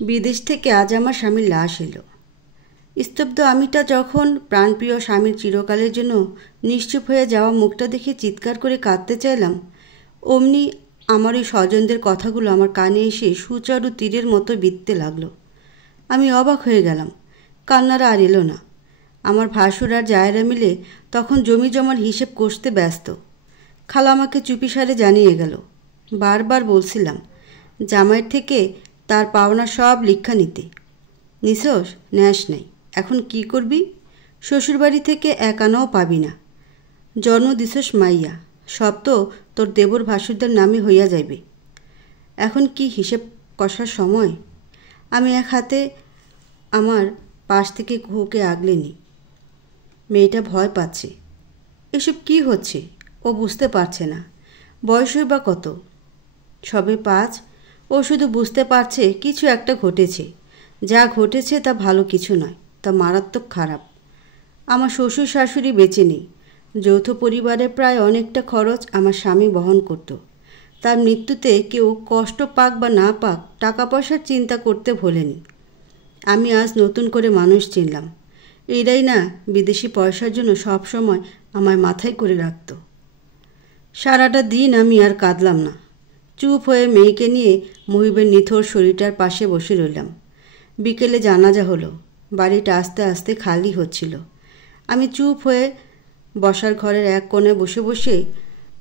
বিদেশ থেকে আজ আমার স্বামীর লাশ এলো। স্তব্ধ আমিটা যখন প্রাণপ্রিয় স্বামীর চিরকালের জন্য নিশ্চুপ হয়ে যাওয়া মুখটা দেখে চিৎকার করে কাঁদতে চাইলাম, অমনি আমার ওই স্বজনদের কথাগুলো আমার কানে এসে সুচারু তীরের মতো বিঁধতে লাগলো। আমি অবাক হয়ে গেলাম। কান্নারা আর এলো না। আমার ভাসুর আর জায়েরা মিলে তখন জমি জমার হিসেব কষতে ব্যস্ত। খালা আমাকে চুপিসারে জানিয়ে গেল। বারবার বলছিলাম জামাইয়ের থেকে তার পাওনা সব লিখা নিতে। নিছস ন্যাস নেই। এখন কি করবি? শ্বশুরবাড়ি থেকে এক আনাও পাবি না। জন্ম দিছস মাইয়া, সব তো তোর দেবর ভাসুরদের নামে হইয়া যাইবে। এখন কি হিসেব কষার সময়? আমি এক হাতে আমার পাশ থেকে কুহুকে আগলে নিই। মেয়েটা ভয় পাচ্ছে। এসব কি হচ্ছে ও বুঝতে পারছে না। বয়সই বা কত? সবে 5। ও শুধু বুঝতে পারছে কিছু একটা ঘটেছে। যা ঘটেছে তা ভালো কিছু নয়, তা মারাত্মক খারাপ। আমার শ্বশুর শাশুড়ি বেঁচে নেই। যৌথ পরিবারে প্রায় অনেকটা খরচ আমার স্বামী বহন করত। তার মৃত্যুতে কেউ কষ্ট পাক বা না পাক টাকা পয়সার চিন্তা করতে ভোলেনি। আমি আজ নতুন করে মানুষ চিনলাম। এরাই না বিদেশি পয়সার জন্য সব সময় আমায় মাথায় করে রাখত। সারাটা দিন আমি আর কাঁদলাম না। চুপ হয়ে মেয়েকে নিয়ে মুহিবের নিথর শরীরটার পাশে বসে রইলাম। বিকেলে জানাজা হলো। বাড়িটা আস্তে আস্তে খালি হচ্ছিল। আমি চুপ হয়ে বসার ঘরের এক কোণে বসে বসে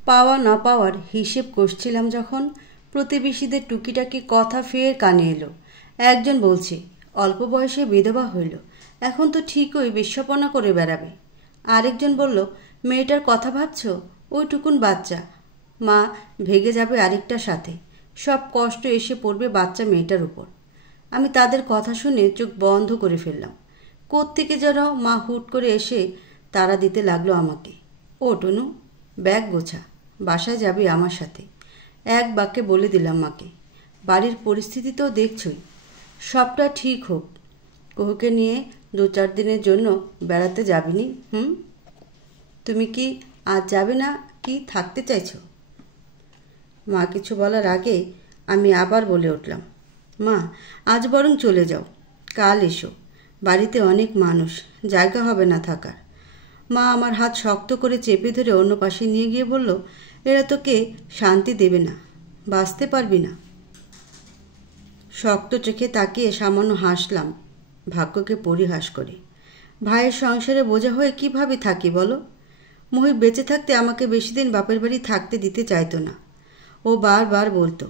পাওয়া না পাওয়ার হিসেব কষছিলাম যখন প্রতিবেশীদের টুকিটাকি কথা ফের কানে এলো। একজন বলছে অল্প বয়সে বিধবা হইল, এখন তো ঠিকই বিশ্বপনা করে বেড়াবে। আরেকজন বলল মেয়েটার কথা ভাবছ? ওইটুকুন বাচ্চা, মা ভেগে যাবে আরেকটার সাথে। সব কষ্ট এসে পড়বে বাচ্চা মেয়েটার উপর। আমি তাদের কথা শুনে চোখ বন্ধ করে ফেললাম। কোত্থেকে যেন মা হুট করে এসে তাড়া দিতে লাগলো আমাকে। ও টনু, ব্যাগ গোছা, বাসায় যাবে আমার সাথে। এক বাক্যে বলে দিলাম মাকে। বাড়ির পরিস্থিতি তো দেখছই। সবটা ঠিক হোক। কুহুকে নিয়ে 2-4 দিনের জন্য বেড়াতে যাবিনি? তুমি কি আজ যাবে না কি থাকতে চাইছো? মা কিছু বলার আগে আমি আবার বলে উঠলাম, মা আজ বরং চলে যাও, কাল এসো। বাড়িতে অনেক মানুষ, জায়গা হবে না থাকার। মা আমার হাত শক্ত করে চেপে ধরে অন্য পাশে নিয়ে গিয়ে বলল, এরা তোকে শান্তি দেবে না, বাঁচতে পারবি না। শক্ত চোখে তাকিয়ে সামান্য হাসলাম, ভাগ্যকে পরিহাস করে। ভাইয়ের সংসারে বোঝা হয়ে কিভাবে থাকি বলো? মহিব বেঁচে থাকতে আমাকে বেশি দিন বাপের বাড়ি থাকতে দিতে চাইতো না। ও বারবার বলতো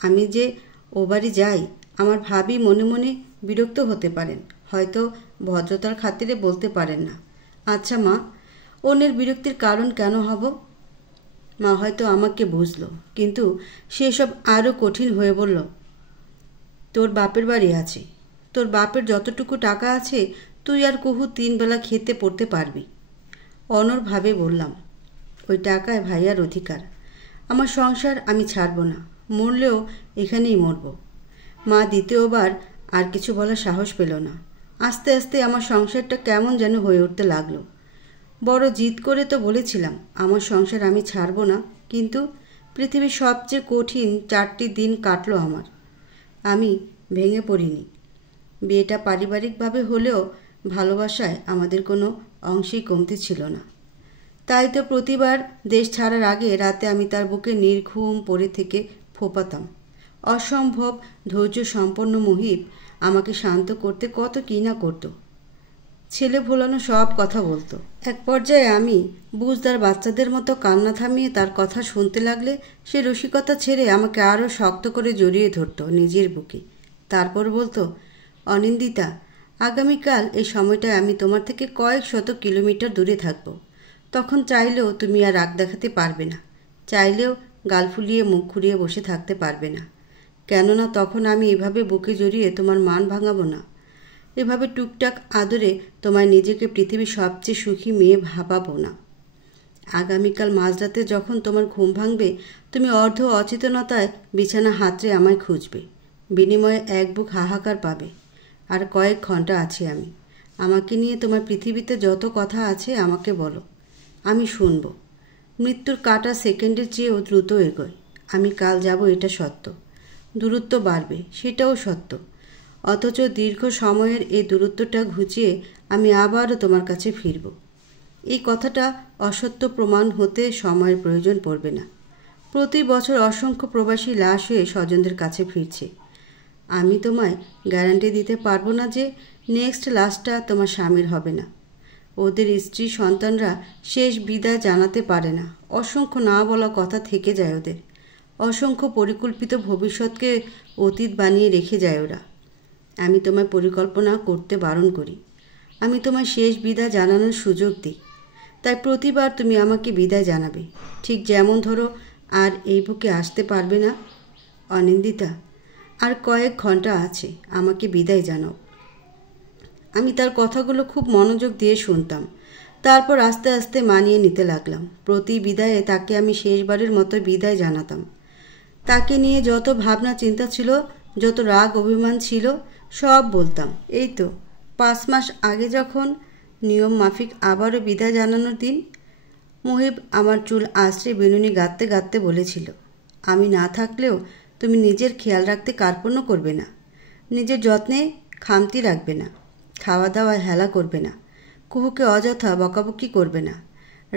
আমি যে ও বাড়ি যাই, আমার ভাবি মনে মনে বিরক্ত হতে পারেন, হয়তো ভদ্রতার খাতিরে বলতে পারেন না। আচ্ছা মা, অন্যের বিরক্তির কারণ কেন হব? মা হয়তো আমাকে বুঝলো, কিন্তু সেসব আরও কঠিন হয়ে বলল, তোর বাপের বাড়ি আছে, তোর বাপের যতটুকু টাকা আছে তুই আর কুহু 3 বেলা খেতে পড়তে পারবি। অনড়ভাবে বললাম, ওই টাকায় ভাইয়ার অধিকার। আমার সংসার আমি ছাড়ব না, মরলেও এখানেই মরব। মা দ্বিতীয়বার আর কিছু বলার সাহস পেল না। আস্তে আস্তে আমার সংসারটা কেমন যেন হয়ে উঠতে লাগলো। বড় জিদ করে তো বলেছিলাম আমার সংসার আমি ছাড়ব না, কিন্তু পৃথিবীর সবচেয়ে কঠিন 4টি দিন কাটলো আমার। আমি ভেঙে পড়িনি। বিয়েটা পারিবারিকভাবে হলেও ভালোবাসায় আমাদের কোনো অংশেই কমতি ছিল না। তাই তো প্রতিবার দেশ ছাড়ার আগে রাতে আমি তার বুকে নির্ঘুম পড়ে থেকে ফোপাতাম। অসম্ভব ধৈর্য সম্পন্ন মুহিব আমাকে শান্ত করতে কত কী না করত। ছেলে ভোলানো সব কথা বলতো। এক পর্যায়ে আমি বুঝদার বাচ্চাদের মতো কান্না থামিয়ে তার কথা শুনতে লাগলে সে রসিকতা ছেড়ে আমাকে আরও শক্ত করে জড়িয়ে ধরত নিজের বুকে। তারপর বলতো, অনিন্দিতা, আগামীকাল এই সময়টায় আমি তোমার থেকে কয়েক শত কিলোমিটার দূরে থাকব। তখন চাইলেও তুমি আর রাগ দেখাতে পারবে না, চাইলেও গাল ফুলিয়ে মুখ ঘুরিয়ে বসে থাকতে পারবে না। কেননা তখন আমি এভাবে বুকে জড়িয়ে তোমার মান ভাঙাবো না। এভাবে টুকটাক আদরে তোমায় নিজেকে পৃথিবীর সবচেয়ে সুখী মেয়ে ভাবাবো না। আগামীকাল মাঝরাতে যখন তোমার ঘুম ভাঙবে, তুমি অর্ধ অচেতনতায় বিছানা হাতড়ে আমায় খুঁজবে। বিনিময়ে এক বুক হাহাকার পাবে। আর কয়েক ঘন্টা আছি আমি। আমাকে নিয়ে তোমার পৃথিবীতে যত কথা আছে আমাকে বলো, আমি শুনব। মৃত্যুর কাঁটা সেকেন্ডের চেয়েও দ্রুত এগোয়। আমি কাল যাব, এটা সত্য। দূরত্ব বাড়বে, সেটাও সত্য। অথচ দীর্ঘ সময়ের এই দূরত্বটা ঘুচিয়ে আমি আবারও তোমার কাছে ফিরব। এই কথাটা অসত্য প্রমাণ হতে সময়ের প্রয়োজন পড়বে না। প্রতি বছর অসংখ্য প্রবাসী লাশ হয়ে স্বজনদের কাছে ফিরছে। আমি তোমায় গ্যারান্টি দিতে পারবো না যে নেক্সট লাশটা তোমার স্বামীর হবে না। ওদের স্ত্রী সন্তানরা শেষ বিদায় জানাতে পারে না। অসংখ্য না বলা কথা থেকে যায় ওদের। অসংখ্য পরিকল্পিত ভবিষ্যৎকে অতীত বানিয়ে রেখে যায় ওরা। আমি তোমায় পরিকল্পনা করতে বারণ করি। আমি তোমায় শেষ বিদায় জানানোর সুযোগ দিই। তাই প্রতিবার তুমি আমাকে বিদায় জানাবে, ঠিক যেমন ধরো আর এই বুকে আসতে পারবে না। অনিন্দিতা, আর কয়েক ঘন্টা আছে, আমাকে বিদায় জানাও। আমি তার কথাগুলো খুব মনোযোগ দিয়ে শুনতাম। তারপর আস্তে আস্তে মানিয়ে নিতে লাগলাম। প্রতি বিদায়ে তাকে আমি শেষবারের মতো বিদায় জানাতাম। তাকে নিয়ে যত ভাবনা চিন্তা ছিল, যত রাগ অভিমান ছিল, সব বলতাম। এই তো 5 মাস আগে যখন নিয়ম মাফিক আবারও বিদায় জানানোর দিন, মুহিব আমার চুল আঁচড়ে বিনুনি গাঁথতে গাঁথতে বলেছিল, আমি না থাকলেও তুমি নিজের খেয়াল রাখতে কার্পণ্য করবে না, নিজের যত্নে খামতি রাখবে না, খাওয়া দাওয়ায় হেলা করবে না, কুহুকে অযথা বকাবকি করবে না,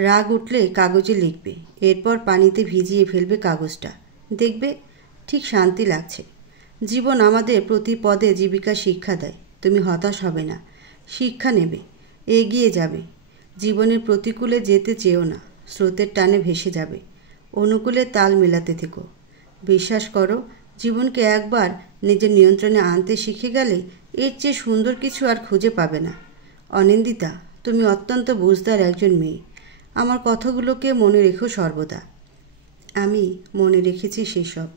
রাগ উঠলে কাগজে লিখবে, এরপর পানিতে ভিজিয়ে ফেলবে কাগজটা, দেখবে ঠিক শান্তি লাগছে। জীবন আমাদের প্রতি পদে জীবিকা শিক্ষা দেয়। তুমি হতাশ হবে না, শিক্ষা নেবে, এগিয়ে যাবে। জীবনের প্রতিকূলে যেতে চেও না, স্রোতের টানে ভেসে যাবে। অনুকূলে তাল মেলাতে থেকো। বিশ্বাস করো, জীবনকে একবার নিজের নিয়ন্ত্রণে আনতে শিখে গেলে এর চেয়ে সুন্দর কিছু আর খুঁজে পাবে না। অনিন্দিতা, তুমি অত্যন্ত বুঝদার একজন মেয়ে। আমার কথাগুলোকে মনে রেখো সর্বদা। আমি মনে রেখেছি সেসব।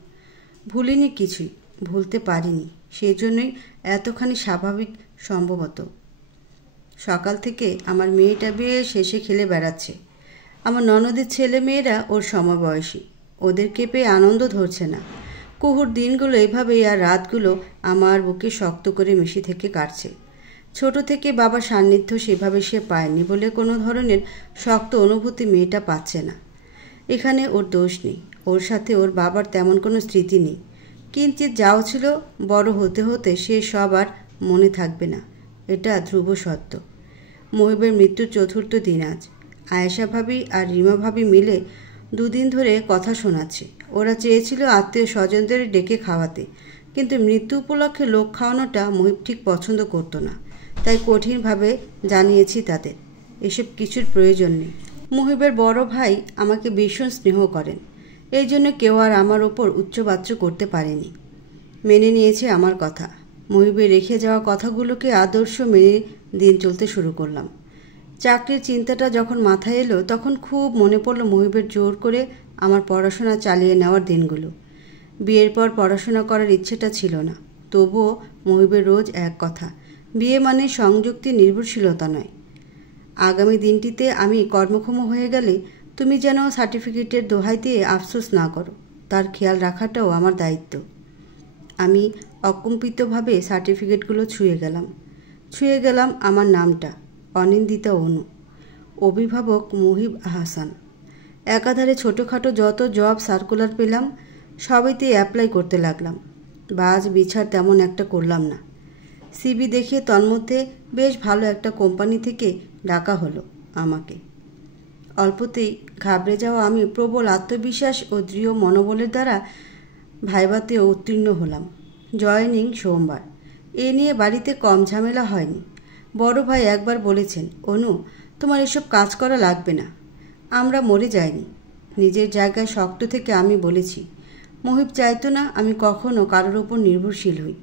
ভুলিনি কিছুই, ভুলতে পারিনি। সেজন্যই এতখানি স্বাভাবিক সম্ভবত। সকাল থেকে আমার মেয়েটা বেশ হেসে খেলে বেড়াচ্ছে। আমার ননদের ছেলে মেয়েরা ওর সমবয়সী। ওদেরকে পেয়ে আনন্দ ধরছে না। কুহুর দিনগুলো এভাবেই, আর রাতগুলো আমার বুকে শক্ত করে মিশি থেকে কাটছে। ছোট থেকে বাবার সান্নিধ্য সেভাবে সে পায়নি বলে কোনো ধরনের শক্ত অনুভূতি মেয়েটা পাচ্ছে না। এখানে ওর দোষ নেই। ওর সাথে ওর বাবার তেমন কোনো স্মৃতি নেই। কিঞ্চিৎ যাও ছিল, বড় হতে হতে সে সব আর মনে থাকবে না। এটা ধ্রুব সত্য। মহিবের মৃত্যুর 4র্থ দিন আজ। আয়েশা ভাবি আর রিমা ভাবি মিলে 2 দিন ধরে কথা শোনাচ্ছে। ওরা চেয়েছিল আত্মীয় স্বজনদের ডেকে খাওয়াতে, কিন্তু মৃত্যু উপলক্ষে লোক খাওয়ানোটা মহিব ঠিক পছন্দ করতো না। তাই কঠিনভাবে জানিয়েছি তাদের এসব কিছুর প্রয়োজন নেই। মহিবের বড় ভাই আমাকে ভীষণ স্নেহ করেন। এই জন্য কেউ আর আমার ওপর উচ্চবাচ্য করতে পারেনি। মেনে নিয়েছে আমার কথা। মহিবের রেখে যাওয়া কথাগুলোকে আদর্শ মেনে দিন চলতে শুরু করলাম। চাকরির চিন্তাটা যখন মাথায় এলো, তখন খুব মনে পড়ল মহিবের জোর করে আমার পড়াশোনা চালিয়ে নেওয়ার দিনগুলো। বিয়ের পর পড়াশোনা করার ইচ্ছেটা ছিল না। তবুও মহিবের রোজ এক কথা, বিয়ে মানে সংযুক্তি নির্ভরশীলতা নয়। আগামী দিনটিতে আমি কর্মক্ষম হয়ে গেলে তুমি যেন সার্টিফিকেটের দোহাই দিয়ে আফসোস না করো, তার খেয়াল রাখাটাও আমার দায়িত্ব। আমি অকম্পিতভাবে সার্টিফিকেটগুলো ছুঁয়ে গেলাম আমার নামটা, অনিন্দিতা অনু, অভিভাবক মুহিব আহসান। একাধারে ছোটোখাটো যত জব সার্কুলার পেলাম, সবইতে অ্যাপ্লাই করতে লাগলাম। বাজ বিছাড় তেমন একটা করলাম না। সিভি দেখে তন্মধ্যে বেশ ভালো একটা কোম্পানি থেকে ডাকা হলো আমাকে। অল্পতেই ঘাবড়ে যাওয়া আমি প্রবল আত্মবিশ্বাস ও দৃঢ় মনোবলের দ্বারা ভাইভাতে উত্তীর্ণ হলাম। জয়েনিং সোমবার। এ নিয়ে বাড়িতে কম ঝামেলা হয়নি। বড় ভাই একবার বলেছেন, অনু, তোমার এসব কাজ করা লাগবে না। আমরা মরে যাইনি। নিজের জায়গায় শক্ত থেকে আমি বলেছি। মহিব চাইতো না আমি কখনো কারোর ওপর নির্ভরশীল হই।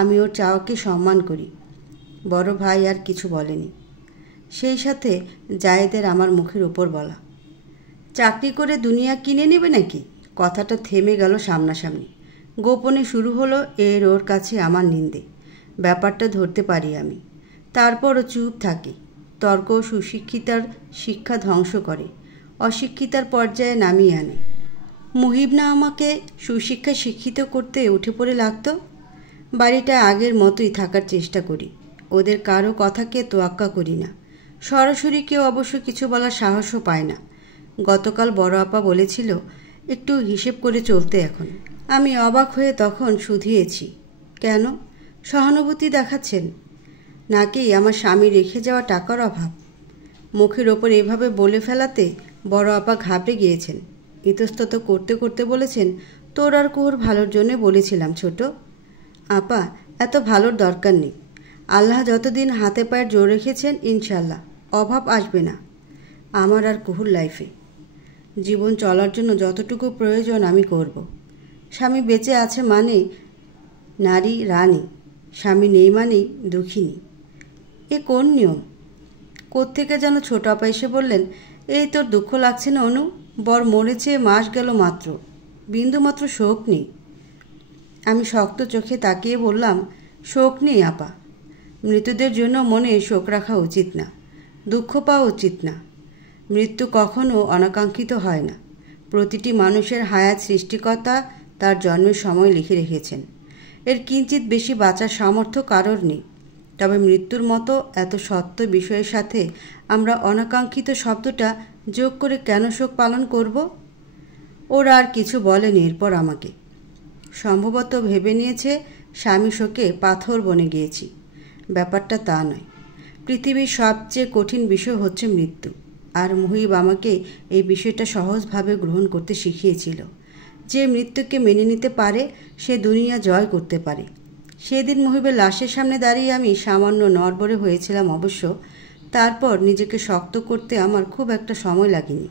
আমি ওর চাওয়াকে সম্মান করি। বড় ভাই আর কিছু বলেনি। সেই সাথে জায়েদের আমার মুখের উপর বলা, চাকরি করে দুনিয়া কিনে নেবে নাকি? কথাটা থেমে গেল সামনাসামনি। গোপনে শুরু হলো এর ওর কাছে আমার নিন্দে। ব্যাপারটা ধরতে পারি আমি। তারপরও চুপ থাকি। তর্ক সুশিক্ষিতার শিক্ষা ধ্বংস করে, অশিক্ষিতার পর্যায়ে নামিয়ে আনে। মুহিব না আমাকে সুশিক্ষায় শিক্ষিত করতে উঠে পড়ে লাগতো। বাড়িটা আগের মতোই থাকার চেষ্টা করি। ওদের কারো কথাকে তোয়াক্কা করি না। সরাসরি কেউ অবশ্য কিছু বলার সাহসও পায় না। গতকাল বড় আপা বলেছিল একটু হিসেব করে চলতে এখন। আমি অবাক হয়ে তখন শুধিয়েছি, কেন? সহানুভূতি দেখাচ্ছেন, নাকি আমার স্বামী রেখে যাওয়া টাকার অভাব? মুখের ওপর এভাবে বলে ফেলাতে বড় আপা ঘাবড়ে গিয়েছেন। ইতস্তত করতে করতে বলেছেন, তোর আর কুহুর ভালোর জন্য বলেছিলাম ছোট। আপা, এত ভালোর দরকার নেই। আল্লাহ যতদিন হাতে পায়ের জোর রেখেছেন, ইনশাল্লাহ অভাব আসবে না আমার আর কুহুর লাইফে। জীবন চলার জন্য যতটুকু প্রয়োজন আমি করব। স্বামী বেঁচে আছে মানে নারী রানী, স্বামী নেই মানেই দুঃখিনী। এ কোন নিয়ম? কোত্থেকে যেন ছোট আপা এসে বললেন, এই তোর দুঃখ লাগছে না অনু? বর মরেছে মাস গেল মাত্র, বিন্দুমাত্র শোক নেই। আমি শক্ত চোখে তাকিয়ে বললাম, শোক নেই আপা। মৃতদের জন্য মনে শোক রাখা উচিত না, দুঃখ পাওয়া উচিত না। মৃত্যু কখনো অনাকাঙ্ক্ষিত হয় না। প্রতিটি মানুষের হায়াত সৃষ্টিকর্তা তার জন্মের সময় লিখে রেখেছেন। এর কিঞ্চিত বেশি বাঁচার সামর্থ্য কারোর নেই। তবে মৃত্যুর মতো এত সত্য বিষয়ের সাথে আমরা অনাকাঙ্ক্ষিত শব্দটা যোগ করে কেন শোক পালন করব? ওরা আর কিছু বলেনি এরপর আমাকে। সম্ভবত ভেবে নিয়েছে স্বামী শোকে পাথর বনে গিয়েছি। ব্যাপারটা তা নয়। পৃথিবীর সবচেয়ে কঠিন বিষয় হচ্ছে মৃত্যু। আর মুহিব আমাকে এই বিষয়টা সহজভাবে গ্রহণ করতে শিখিয়েছিল। যে মৃত্যুকে মেনে নিতে পারে সে দুনিয়া জয় করতে পারে। সেদিন মুহিবের লাশের সামনে দাঁড়িয়ে আমি সামান্য নড়বড়ে হয়েছিলাম অবশ্য। তারপর নিজেকে শক্ত করতে আমার খুব একটা সময় লাগেনি।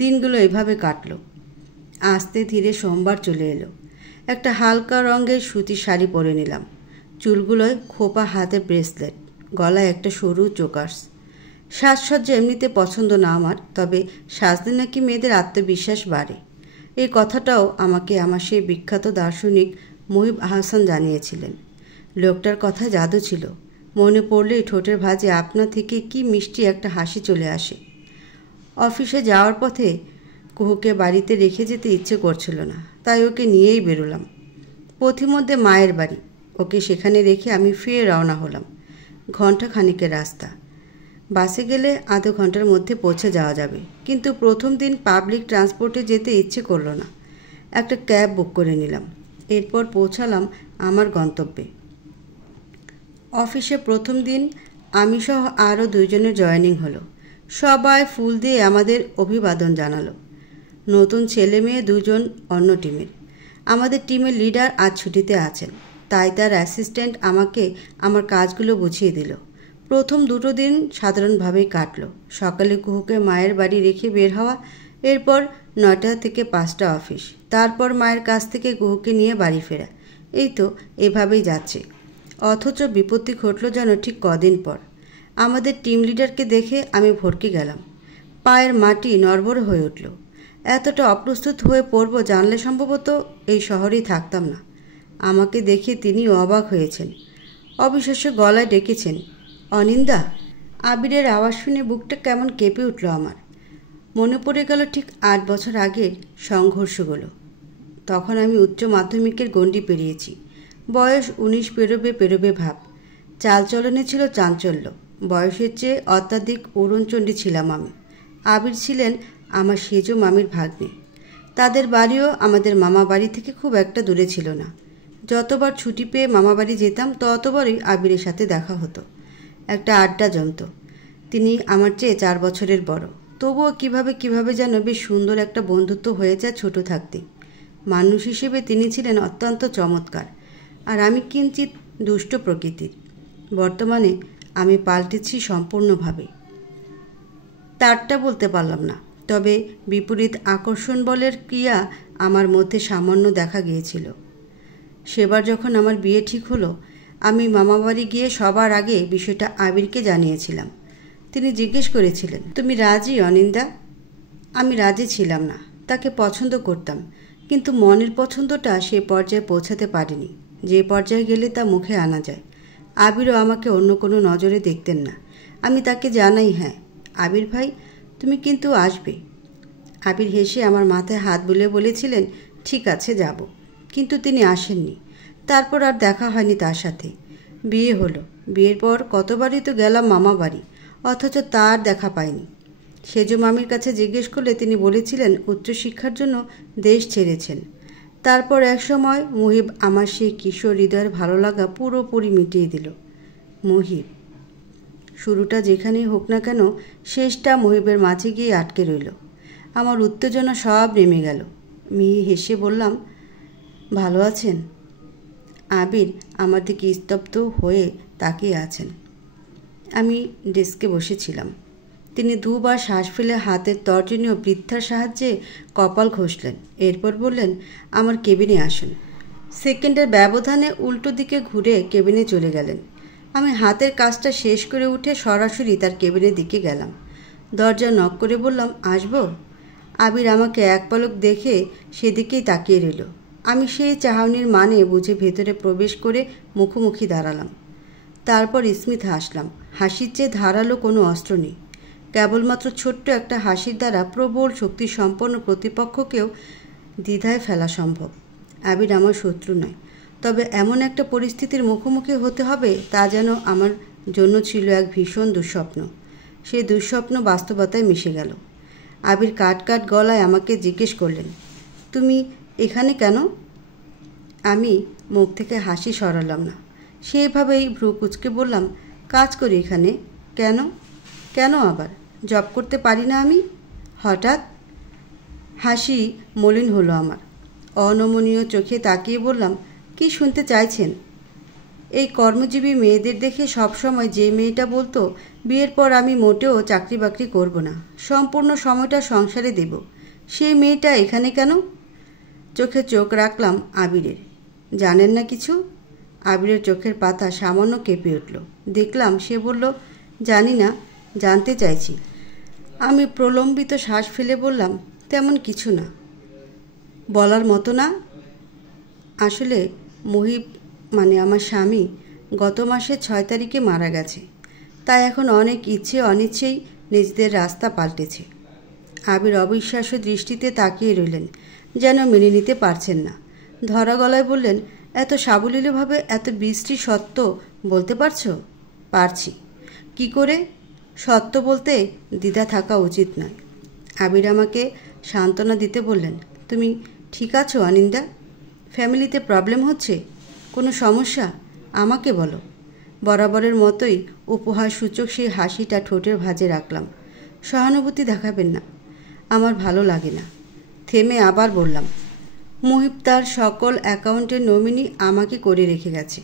দিনগুলো এভাবে কাটল। আস্তে ধীরে সোমবার চলে এলো। একটা হালকা রঙের সুতির শাড়ি পরে নিলাম। চুলগুলোয় খোপা হাতে ব্রেসলেট, গলায় একটা সরু চোকার্স। সাজসজ্জা এমনিতে পছন্দ না আমার, তবে সাজলে নাকি মেয়েদের আত্মবিশ্বাস বাড়ে। এই কথাটাও আমাকে আমার সেই বিখ্যাত দার্শনিক মুহিব আহসান জানিয়েছিলেন। লোকটার কথা জাদু ছিল। মনে পড়লেই ঠোঁটের ভাঁজে আপনা থেকে কি মিষ্টি একটা হাসি চলে আসে। অফিসে যাওয়ার পথে কুহুকে বাড়িতে রেখে যেতে ইচ্ছে করছিল না, তাই ওকে নিয়েই বেরোলাম। পথিমধ্যে মায়ের বাড়ি। ওকে সেখানে রেখে আমি ফিরে রওনা হলাম। ঘণ্টা খানিকের রাস্তা। বাসে গেলে আধা ঘন্টার মধ্যে পৌঁছে যাওয়া যাবে, কিন্তু প্রথম দিন পাবলিক ট্রান্সপোর্টে যেতে ইচ্ছে করলো না। একটা ক্যাব বুক করে নিলাম। এরপর পৌঁছালাম আমার গন্তব্যে। অফিসে প্রথম দিন আমি সহ আরও 2 জনের জয়েনিং হলো। সবাই ফুল দিয়ে আমাদের অভিবাদন জানালো। নতুন ছেলে মেয়ে 2 জন অন্য টিমের। আমাদের টিমের লিডার আজ ছুটিতে আছেন, তাই তার অ্যাসিস্ট্যান্ট আমাকে আমার কাজগুলো বুঝিয়ে দিল। প্রথম 2 দিন সাধারণভাবেই কাটল। সকালে কুহুকে মায়ের বাড়ি রেখে বের হওয়া, এরপর 9টা থেকে 5টা অফিস, তারপর মায়ের কাছ থেকে কুহুকে নিয়ে বাড়ি ফেরা। এই তো এভাবেই যাচ্ছে। অথচ বিপত্তি ঘটল যেন ঠিক কদিন পর। আমাদের টিম লিডারকে দেখে আমি ভড়কে গেলাম। পায়ের মাটি নড়বড়ে হয়ে উঠল। এতটা অপ্রস্তুত হয়ে পড়ব জানলে সম্ভবত এই শহরেই থাকতাম না। আমাকে দেখে তিনিও অবাক হয়েছেন। অবিশ্বাস্য গলায় ডেকেছেন, অনিন্দা। আবিরের আওয়াজ শুনে বুকটা কেমন কেঁপে উঠল আমার। মনে পড়ে গেল ঠিক 8 বছর আগের সংঘর্ষগুলো। তখন আমি উচ্চ মাধ্যমিকের গণ্ডি পেরিয়েছি। বয়স 19 পেরোবে ভাব। চালচলনে ছিল চাঞ্চল্য। বয়সের চেয়ে অত্যাধিক উড়নচণ্ডী ছিলাম আমি। আবির ছিলেন আমার সেজ মামির ভাগ্নে। তাদের বাড়িও আমাদের মামা বাড়ি থেকে খুব একটা দূরে ছিল না। যতবার ছুটি পেয়ে মামা বাড়ি যেতাম ততবারই আবিরের সাথে দেখা হতো। একটা আড্ডা জমত। তিনি আমার চেয়ে 4 বছরের বড়। তবুও কিভাবে যেন বেশ সুন্দর একটা বন্ধুত্ব হয়ে যায় ছোট থাকতে। মানুষ হিসেবে তিনি ছিলেন অত্যন্ত চমৎকার, আর আমি কিঞ্চিত দুষ্ট প্রকৃতির। বর্তমানে আমি পাল্টেছি সম্পূর্ণভাবে। তারটা বলতে পারলাম না, তবে বিপরীত আকর্ষণ বলের ক্রিয়া আমার মধ্যে সামান্য দেখা গিয়েছিল। সেবার যখন আমার বিয়ে ঠিক হলো, আমি মামাবাড়ি গিয়ে সবার আগে বিষয়টা আবিরকে জানিয়েছিলাম। তিনি জিজ্ঞেস করেছিলেন, তুমি রাজি অনিন্দা? আমি রাজি ছিলাম না। তাকে পছন্দ করতাম, কিন্তু মনের পছন্দটা সে পর্যায়ে পৌঁছাতে পারিনি যে পর্যায়ে গেলে তা মুখে আনা যায়। আবিরও আমাকে অন্য কোনো নজরে দেখতেন না। আমি তাকে জানাই, হ্যাঁ আবির ভাই, তুমি কিন্তু আসবে। আবির হেসে আমার মাথায় হাত বুলিয়ে বলেছিলেন, ঠিক আছে যাব। কিন্তু তিনি আসেননি। তারপর আর দেখা হয়নি তার সাথে। বিয়ে হলো। বিয়ের পর কতবারই তো গেলাম মামা বাড়ি, অথচ তার দেখা পাইনি। সেজ মামির কাছে জিজ্ঞেস করলে তিনি বলেছিলেন উচ্চশিক্ষার জন্য দেশ ছেড়েছেন। তারপর একসময় মুহিব আমার সেই কিশোর হৃদয়ের ভালো লাগা পুরোপুরি মিটিয়ে দিল। মুহিব, শুরুটা যেখানেই হোক না কেন শেষটা মুহিবের মাঝে গিয়ে আটকে রইল। আমার উত্তেজনা সব নেমে গেল। মিহি হেসে বললাম, ভালো আছেন? আবির আমার দিকে স্তব্ধ হয়ে তাকিয়ে আছেন। আমি ডেস্কে বসেছিলাম। তিনি দুবার শ্বাস ফেলে হাতের তর্জনীয় বৃদ্ধার সাহায্যে কপাল ঘষলেন। এরপর বললেন, আমার কেবিনে আসুন। সেকেন্ডের ব্যবধানে উল্টো দিকে ঘুরে কেবিনে চলে গেলেন। আমি হাতের কাজটা শেষ করে উঠে সরাসরি তার কেবিনের দিকে গেলাম। দরজা নক করে বললাম, আসবো? আবির আমাকে এক পলক দেখে সেদিকেই তাকিয়ে রইল। আমি সেই চাহনির মানে বুঝে ভেতরে প্রবেশ করে মুখোমুখি দাঁড়ালাম। তারপর স্মিত হাসলাম। হাসির চেয়ে ধারালো কোনো অস্ত্র নেই। কেবলমাত্র ছোট্ট একটা হাসির দ্বারা প্রবল শক্তিসম্পন্ন প্রতিপক্ষকেও দ্বিধায় ফেলা সম্ভব। আবির আমার শত্রু নয়, তবে এমন একটা পরিস্থিতির মুখোমুখি হতে হবে তা যেন আমার জন্য ছিল এক ভীষণ দুঃস্বপ্ন। সেই দুঃস্বপ্ন বাস্তবতায় মিশে গেল। আবির কাট কাট গলায় আমাকে জিজ্ঞেস করলেন, তুমি এখানে কেন? আমি মুখ থেকে হাসি সরালাম না। সেইভাবেই ভ্রু কুঁচকে বললাম, কাজ করি এখানে। কেন? কেন আবার? জব করতে পারি না আমি? হঠাৎ হাসি মলিন হলো আমার। অনমনীয় চোখে তাকিয়ে বললাম, কি শুনতে চাইছেন? এই কর্মজীবী মেয়েদের দেখে সবসময় যে মেয়েটা বলতো, বিয়ের পর আমি মোটেও চাকরি বাকরি করব না, সম্পূর্ণ সময়টা সংসারে দেব, সেই মেয়েটা এখানে কেন? চোখে চোখ রাখলাম আবিরের। জানেন না কিছু? আবিরের চোখের পাতা সামান্য কেঁপে উঠল। দেখলাম সে বলল, জানি না, জানতে চাইছি। আমি প্রলম্বিত শ্বাস ফেলে বললাম, তেমন কিছু না। বলার মতো না? আসলে মুহিব মানে আমার স্বামী গত মাসের 6 তারিখে মারা গেছে। তাই এখন অনেক ইচ্ছে অনিচ্ছেই নিজেদের রাস্তা পাল্টেছে। আবির অবিশ্বাস্য দৃষ্টিতে তাকিয়ে রইলেন, যেন মেনে নিতে পারছেন না। ধরা গলায় বললেন, এত সাবলীলভাবে এত বিশ্রী সত্য বলতে পারছো? পারছি। কি করে? সত্য বলতে দ্বিধা থাকা উচিত নয়। আবির আমাকে সান্ত্বনা দিতে বললেন, তুমি ঠিক আছো অনিন্দা? ফ্যামিলিতে প্রবলেম হচ্ছে? কোনো সমস্যা? আমাকে বলো। বরাবরের মতোই উপহার সূচক সেই হাসিটা ঠোঁটের ভাঁজে রাখলাম। সহানুভূতি দেখাবেন না, আমার ভালো লাগে না। থেমে আবার বললাম, মুহিব তার সকল অ্যাকাউন্টের নমিনি আমাকে করে রেখে গেছে।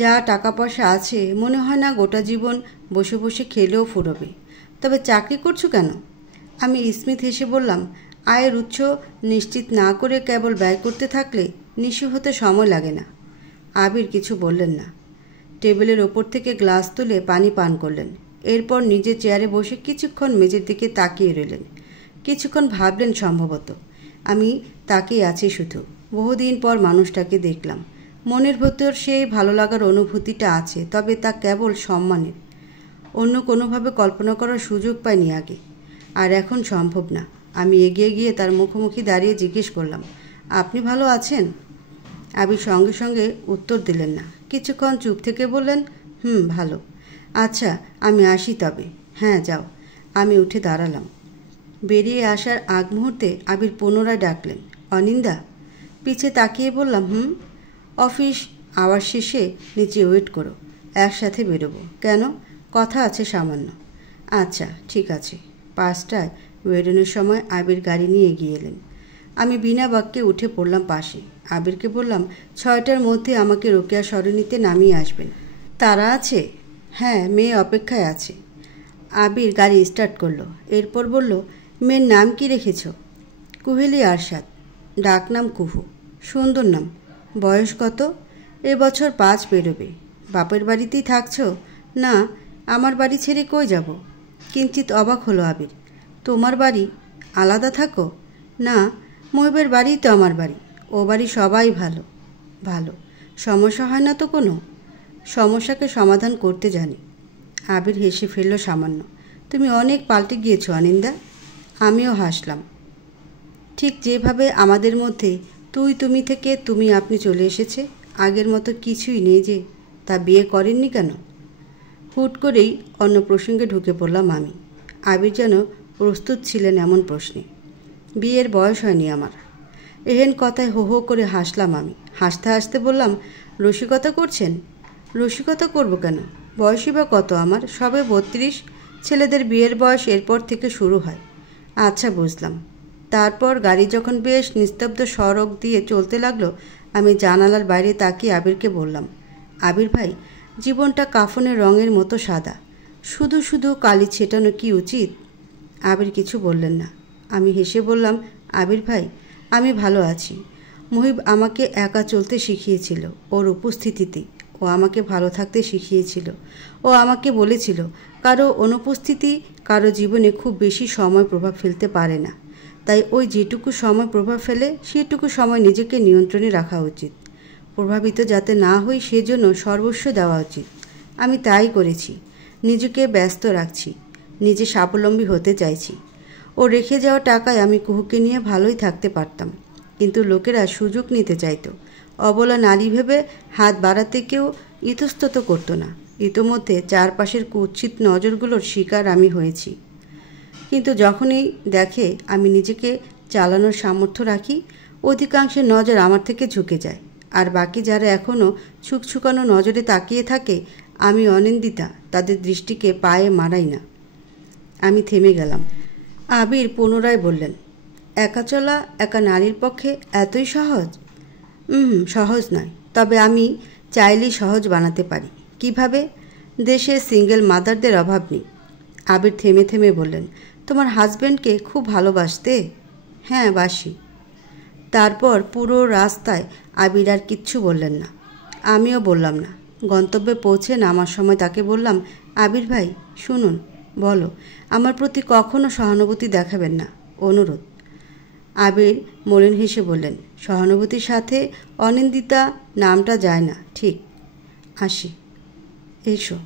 যা টাকা পয়সা আছে মনে হয় না গোটা জীবন বসে বসে খেলেও ফুরোবে। তবে চাকরি করছো কেন? আমি স্মিত হেসে বললাম, আয়ের উৎস নিশ্চিত না করে কেবল ব্যয় করতে থাকলে নিঃস্ব হতে সময় লাগে না। আবির কিছু বললেন না। টেবিলের ওপর থেকে গ্লাস তুলে পানি পান করলেন। এরপর নিজের চেয়ারে বসে কিছুক্ষণ মেঝের দিকে তাকিয়ে রইলেন। কিছুক্ষণ ভাবলেন সম্ভবত। আমি তাকিয়ে আছি শুধু। বহুদিন পর মানুষটাকে দেখলাম। মনের ভেতর সেই ভালো লাগার অনুভূতিটা আছে, তবে তা কেবল সম্মানের। অন্য কোনোভাবে কল্পনা করার সুযোগ পাইনি আগে, আর এখন সম্ভব না। আমি এগিয়ে গিয়ে তার মুখোমুখি দাঁড়িয়ে জিজ্ঞেস করলাম, আপনি ভালো আছেন? আবির সঙ্গে সঙ্গে উত্তর দিলেন না। কিছুক্ষণ চুপ থেকে বললেন, ভালো। আচ্ছা, আমি আসি তবে। হ্যাঁ, যাও। আমি উঠে দাঁড়ালাম। বেরিয়ে আসার আগ মুহূর্তে আবির পুনরায় ডাকলেন, অনিন্দা। পিছে তাকিয়ে বললাম, অফিস আওয়ার শেষে নিচে ওয়েট করো, একসাথে বেরোবো। কেন? কথা আছে সামান্য। আচ্ছা, ঠিক আছে। 5টায় বেরোনোর সময় আবির গাড়ি নিয়ে এগিয়ে এলেন। আমি বিনা বাক্যে উঠে পড়লাম পাশে। আবিরকে বললাম, 6টার মধ্যে আমাকে রোকেয়া সরণিতে নামিয়ে আসবেন। তারা আছে? হ্যাঁ, মেয়ে অপেক্ষায় আছে। আবির গাড়ি স্টার্ট করলো। এরপর বলল, মেয়ের নাম কি রেখেছ? কুহেলি আরশাদ। ডাকনাম কুহু। সুন্দর নাম। বয়স কত? এবছর 5 পেরোবে। বাপের বাড়িতেই থাকছ? না, আমার বাড়ি ছেড়ে কই যাব? কিঞ্চিত অবাক হলো আবির। তোমার বাড়ি? আলাদা থাকো? না, মুহিবের বাড়িই তো আমার বাড়ি। ও বাড়ি সবাই ভালো। ভালো। সমস্যা হয় না তো কোনো? সমস্যাকে সমাধান করতে জানি। আবির হেসে ফেলল সামান্য। তুমি অনেক পাল্টে গিয়েছো অনিন্দা। আমিও হাসলাম। ঠিক যেভাবে আমাদের মধ্যে তুই তুমি থেকে তুমি আপনি চলে এসেছে, আগের মতো কিছুই নেই যে। তা বিয়ে করেননি কেন? হুট করেই অন্য প্রসঙ্গে ঢুকে পড়লাম আমি। আবির যেন প্রস্তুত ছিলেন এমন প্রশ্নে। বিয়ের বয়স হয়নি আমার। এহেন কথায় হো হো করে হাসলাম আমি। হাসতে হাসতে বললাম, রসিকতা করছেন? রসিকতা করব কেন? বয়সই বা কত আমার? সবে 32। ছেলেদের বিয়ের বয়স এরপর থেকে শুরু হয়। আচ্ছা, বুঝলাম। তারপর গাড়ি যখন বেশ নিস্তব্ধ সড়ক দিয়ে চলতে লাগলো, আমি জানালার বাইরে তাকিয়ে আবিরকে বললাম, আবির ভাই, জীবনটা কাফনের রঙের মতো সাদা, শুধু শুধু কালি ছেটানো কি উচিত? আবির কিছু বললেন না। আমি হেসে বললাম, আবির ভাই, আমি ভালো আছি। মুহিব আমাকে একা চলতে শিখিয়েছিল ওর উপস্থিতিতেই। ও আমাকে ভালো থাকতে শিখিয়েছিল। ও আমাকে বলেছিল, কারো অনুপস্থিতি কারো জীবনে খুব বেশি সময় প্রভাব ফেলতে পারে না। তাই ওই যেটুকু সময় প্রভাব ফেলে সেটুকু সময় নিজেকে নিয়ন্ত্রণে রাখা উচিত। প্রভাবিত যাতে না হই সেজন্য সর্বস্ব দেওয়া উচিত। আমি তাই করেছি। নিজেকে ব্যস্ত রাখছি, নিজে স্বাবলম্বী হতে চাইছি। ও রেখে যাওয়া টাকায় আমি কুহুকে নিয়ে ভালোই থাকতে পারতাম, কিন্তু লোকেরা সুযোগ নিতে চাইতো। অবলা নারী ভেবে হাত বাড়াতে কেউ ইতস্তত করতো না। ইতোমধ্যে চারপাশের কুৎসিত নজরগুলোর শিকার আমি হয়েছি। কিন্তু যখনই দেখে আমি নিজেকে চালানোর সামর্থ্য রাখি, অধিকাংশের নজর আমার থেকে ঝুঁকে যায়। আর বাকি যারা এখনও ছুকছুকানো নজরে তাকিয়ে থাকে, আমি অনিন্দিতা, তাদের দৃষ্টিকে পায়ে মারাই না। আমি থেমে গেলাম। আবির পুনরায় বললেন, একা চলা একা নারীর পক্ষে এতই সহজ? সহজ নয়, তবে আমি চাইলেই সহজ বানাতে পারি। কিভাবে? দেশে সিঙ্গেল মাদারদের অভাব নেই। আবির থেমে থেমে বললেন, তোমার হাজব্যান্ডকে খুব ভালোবাসতে? হ্যাঁ, বাসি। তারপর পুরো রাস্তায় আবির আর কিচ্ছু বললেন না। আমিও বললাম না। গন্তব্যে পৌঁছে নামার সময় তাকে বললাম, আবির ভাই, শুনুন, বলো, আমার প্রতি কখনো সহানুভূতি দেখাবেন না, অনুরোধ। আবির মলিন হেসে বললেন, সহানুভূতির সাথে অনিন্দিতা নামটা যায় না, ঠিক। আসি, এসো।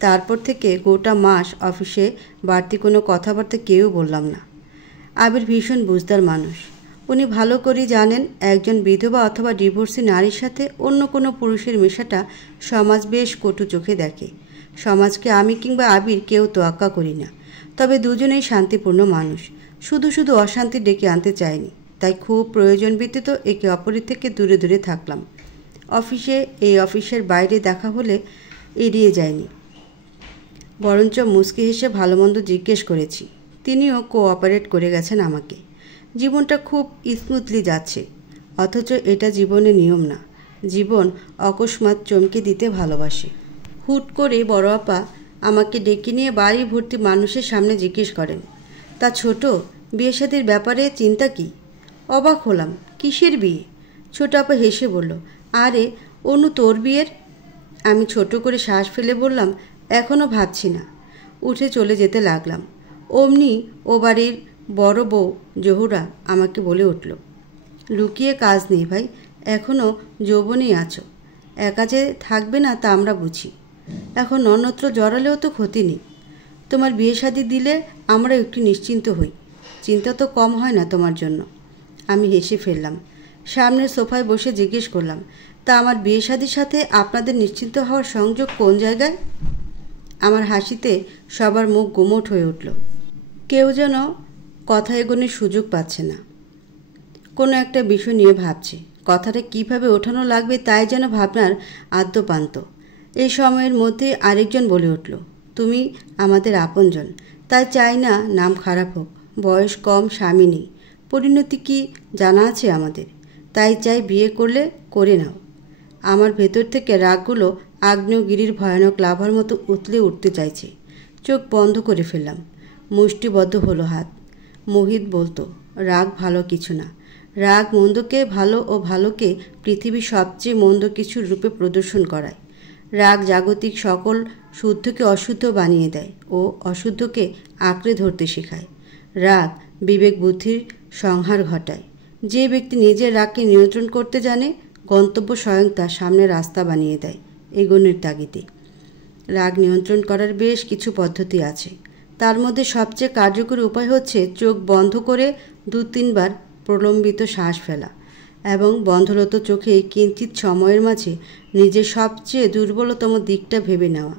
তারপর থেকে গোটা মাস অফিসে বাড়তি কোনো কথাবার্তা কেউ বললাম না। আবির ভীষণ বুঝদার মানুষ। উনি ভালো করেই জানেন একজন বিধবা অথবা ডিভোর্সি নারীর সাথে অন্য কোনো পুরুষের মেশাটা সমাজ বেশ কটু চোখে দেখে। সমাজকে আমি কিংবা আবির কেউ তোয়াক্কা করি না, তবে দুজনেই শান্তিপূর্ণ মানুষ। শুধু শুধু অশান্তি ডেকে আনতে চায়নি, তাই খুব প্রয়োজন ব্যতীত একে অপরের থেকে দূরে দূরে থাকলাম। অফিসে এই অফিসের বাইরে দেখা হলে এড়িয়ে যায়নি, বরঞ্চ মুচকি হেসে ভালো মন্দ জিজ্ঞেস করেছি। তিনিও কোঅপারেট করে গেছেন আমাকে। জীবনটা খুব স্মুথলি যাচ্ছে, অথচ এটা জীবনের নিয়ম না। জীবন অকস্মাৎ চমকে দিতে ভালোবাসে। হুট করে বড় আপা আমাকে ডেকে নিয়ে বাড়ি ভর্তি মানুষের সামনে জিজ্ঞেস করেন, তা ছোট, বিয়ে শাদির ব্যাপারে চিন্তা কি? অবাক হলাম, কিসের বিয়ে? ছোট আপা হেসে বলল, আরে অনু, তোর বিয়ের। আমি ছোট করে শ্বাস ফেলে বললাম, এখনও ভাবছি না। উঠে চলে যেতে লাগলাম। অমনি ও বাড়ির বড় বউ জহুরা আমাকে বলে উঠল, লুকিয়ে কাজ নেই ভাই, এখনও যৌবনেই আছো। একা যে থাকবে না তা আমরা বুঝি। এখন অন্যত্র জড়ালেও তো ক্ষতি নেই। তোমার বিয়ে শাদী দিলে আমরা একটু নিশ্চিন্ত হই। চিন্তা তো কম হয় না তোমার জন্য। আমি হেসে ফেললাম। সামনের সোফায় বসে জিজ্ঞেস করলাম, তা আমার বিয়ে শাদীর সাথে আপনাদের নিশ্চিন্ত হওয়ার সংযোগ কোন জায়গায়? আমার হাসিতে সবার মুখ গুমোট হয়ে উঠল। কেউ যেন কথা এগোনোর সুযোগ পাচ্ছে না। কোনো একটা বিষয় নিয়ে ভাবছে, কথাটা কিভাবে ওঠানো লাগবে তাই যেন ভাবনার আদ্যপান্ত। এই সময়ের মধ্যে আরেকজন বলে উঠল, তুমি আমাদের আপনজন, তাই চাই না নাম খারাপ হোক। বয়স কম, স্বামী নেই, পরিণতি কি জানা আছে আমাদের, তাই চাই বিয়ে করলে করে নাও। আমার ভেতর থেকে রাগগুলো আগ্নেয়গিরির ভয়ানক লাভার মতো উতলে উঠতে চাইছে। চোখ বন্ধ করে ফেললাম। মুষ্টিবদ্ধ হলো হাত। মোহিত বলতো, রাগ ভালো কিছু না। রাগ মন্দকে ভালো ও ভালোকে পৃথিবীর সবচেয়ে মন্দ কিছুর রূপে প্রদর্শন করায়। রাগ জাগতিক সকল শুদ্ধকে অশুদ্ধ বানিয়ে দেয় ও অশুদ্ধকে আঁকড়ে ধরতে শেখায়। রাগ বিবেক বুদ্ধির সংহার ঘটায়। যে ব্যক্তি নিজের রাগকে নিয়ন্ত্রণ করতে জানে, গন্তব্য স্বয়ং তার সামনে রাস্তা বানিয়ে দেয় এগোনোর তাগিদে। রাগ নিয়ন্ত্রণ করার বেশ কিছু পদ্ধতি আছে। তার মধ্যে সবচেয়ে কার্যকরী উপায় হচ্ছে চোখ বন্ধ করে 2-3 বার প্রলম্বিত শ্বাস ফেলা এবং বন্ধরত চোখে কিঞ্চিত সময়ের মাঝে নিজের সবচেয়ে দুর্বলতম দিকটা ভেবে নেওয়া।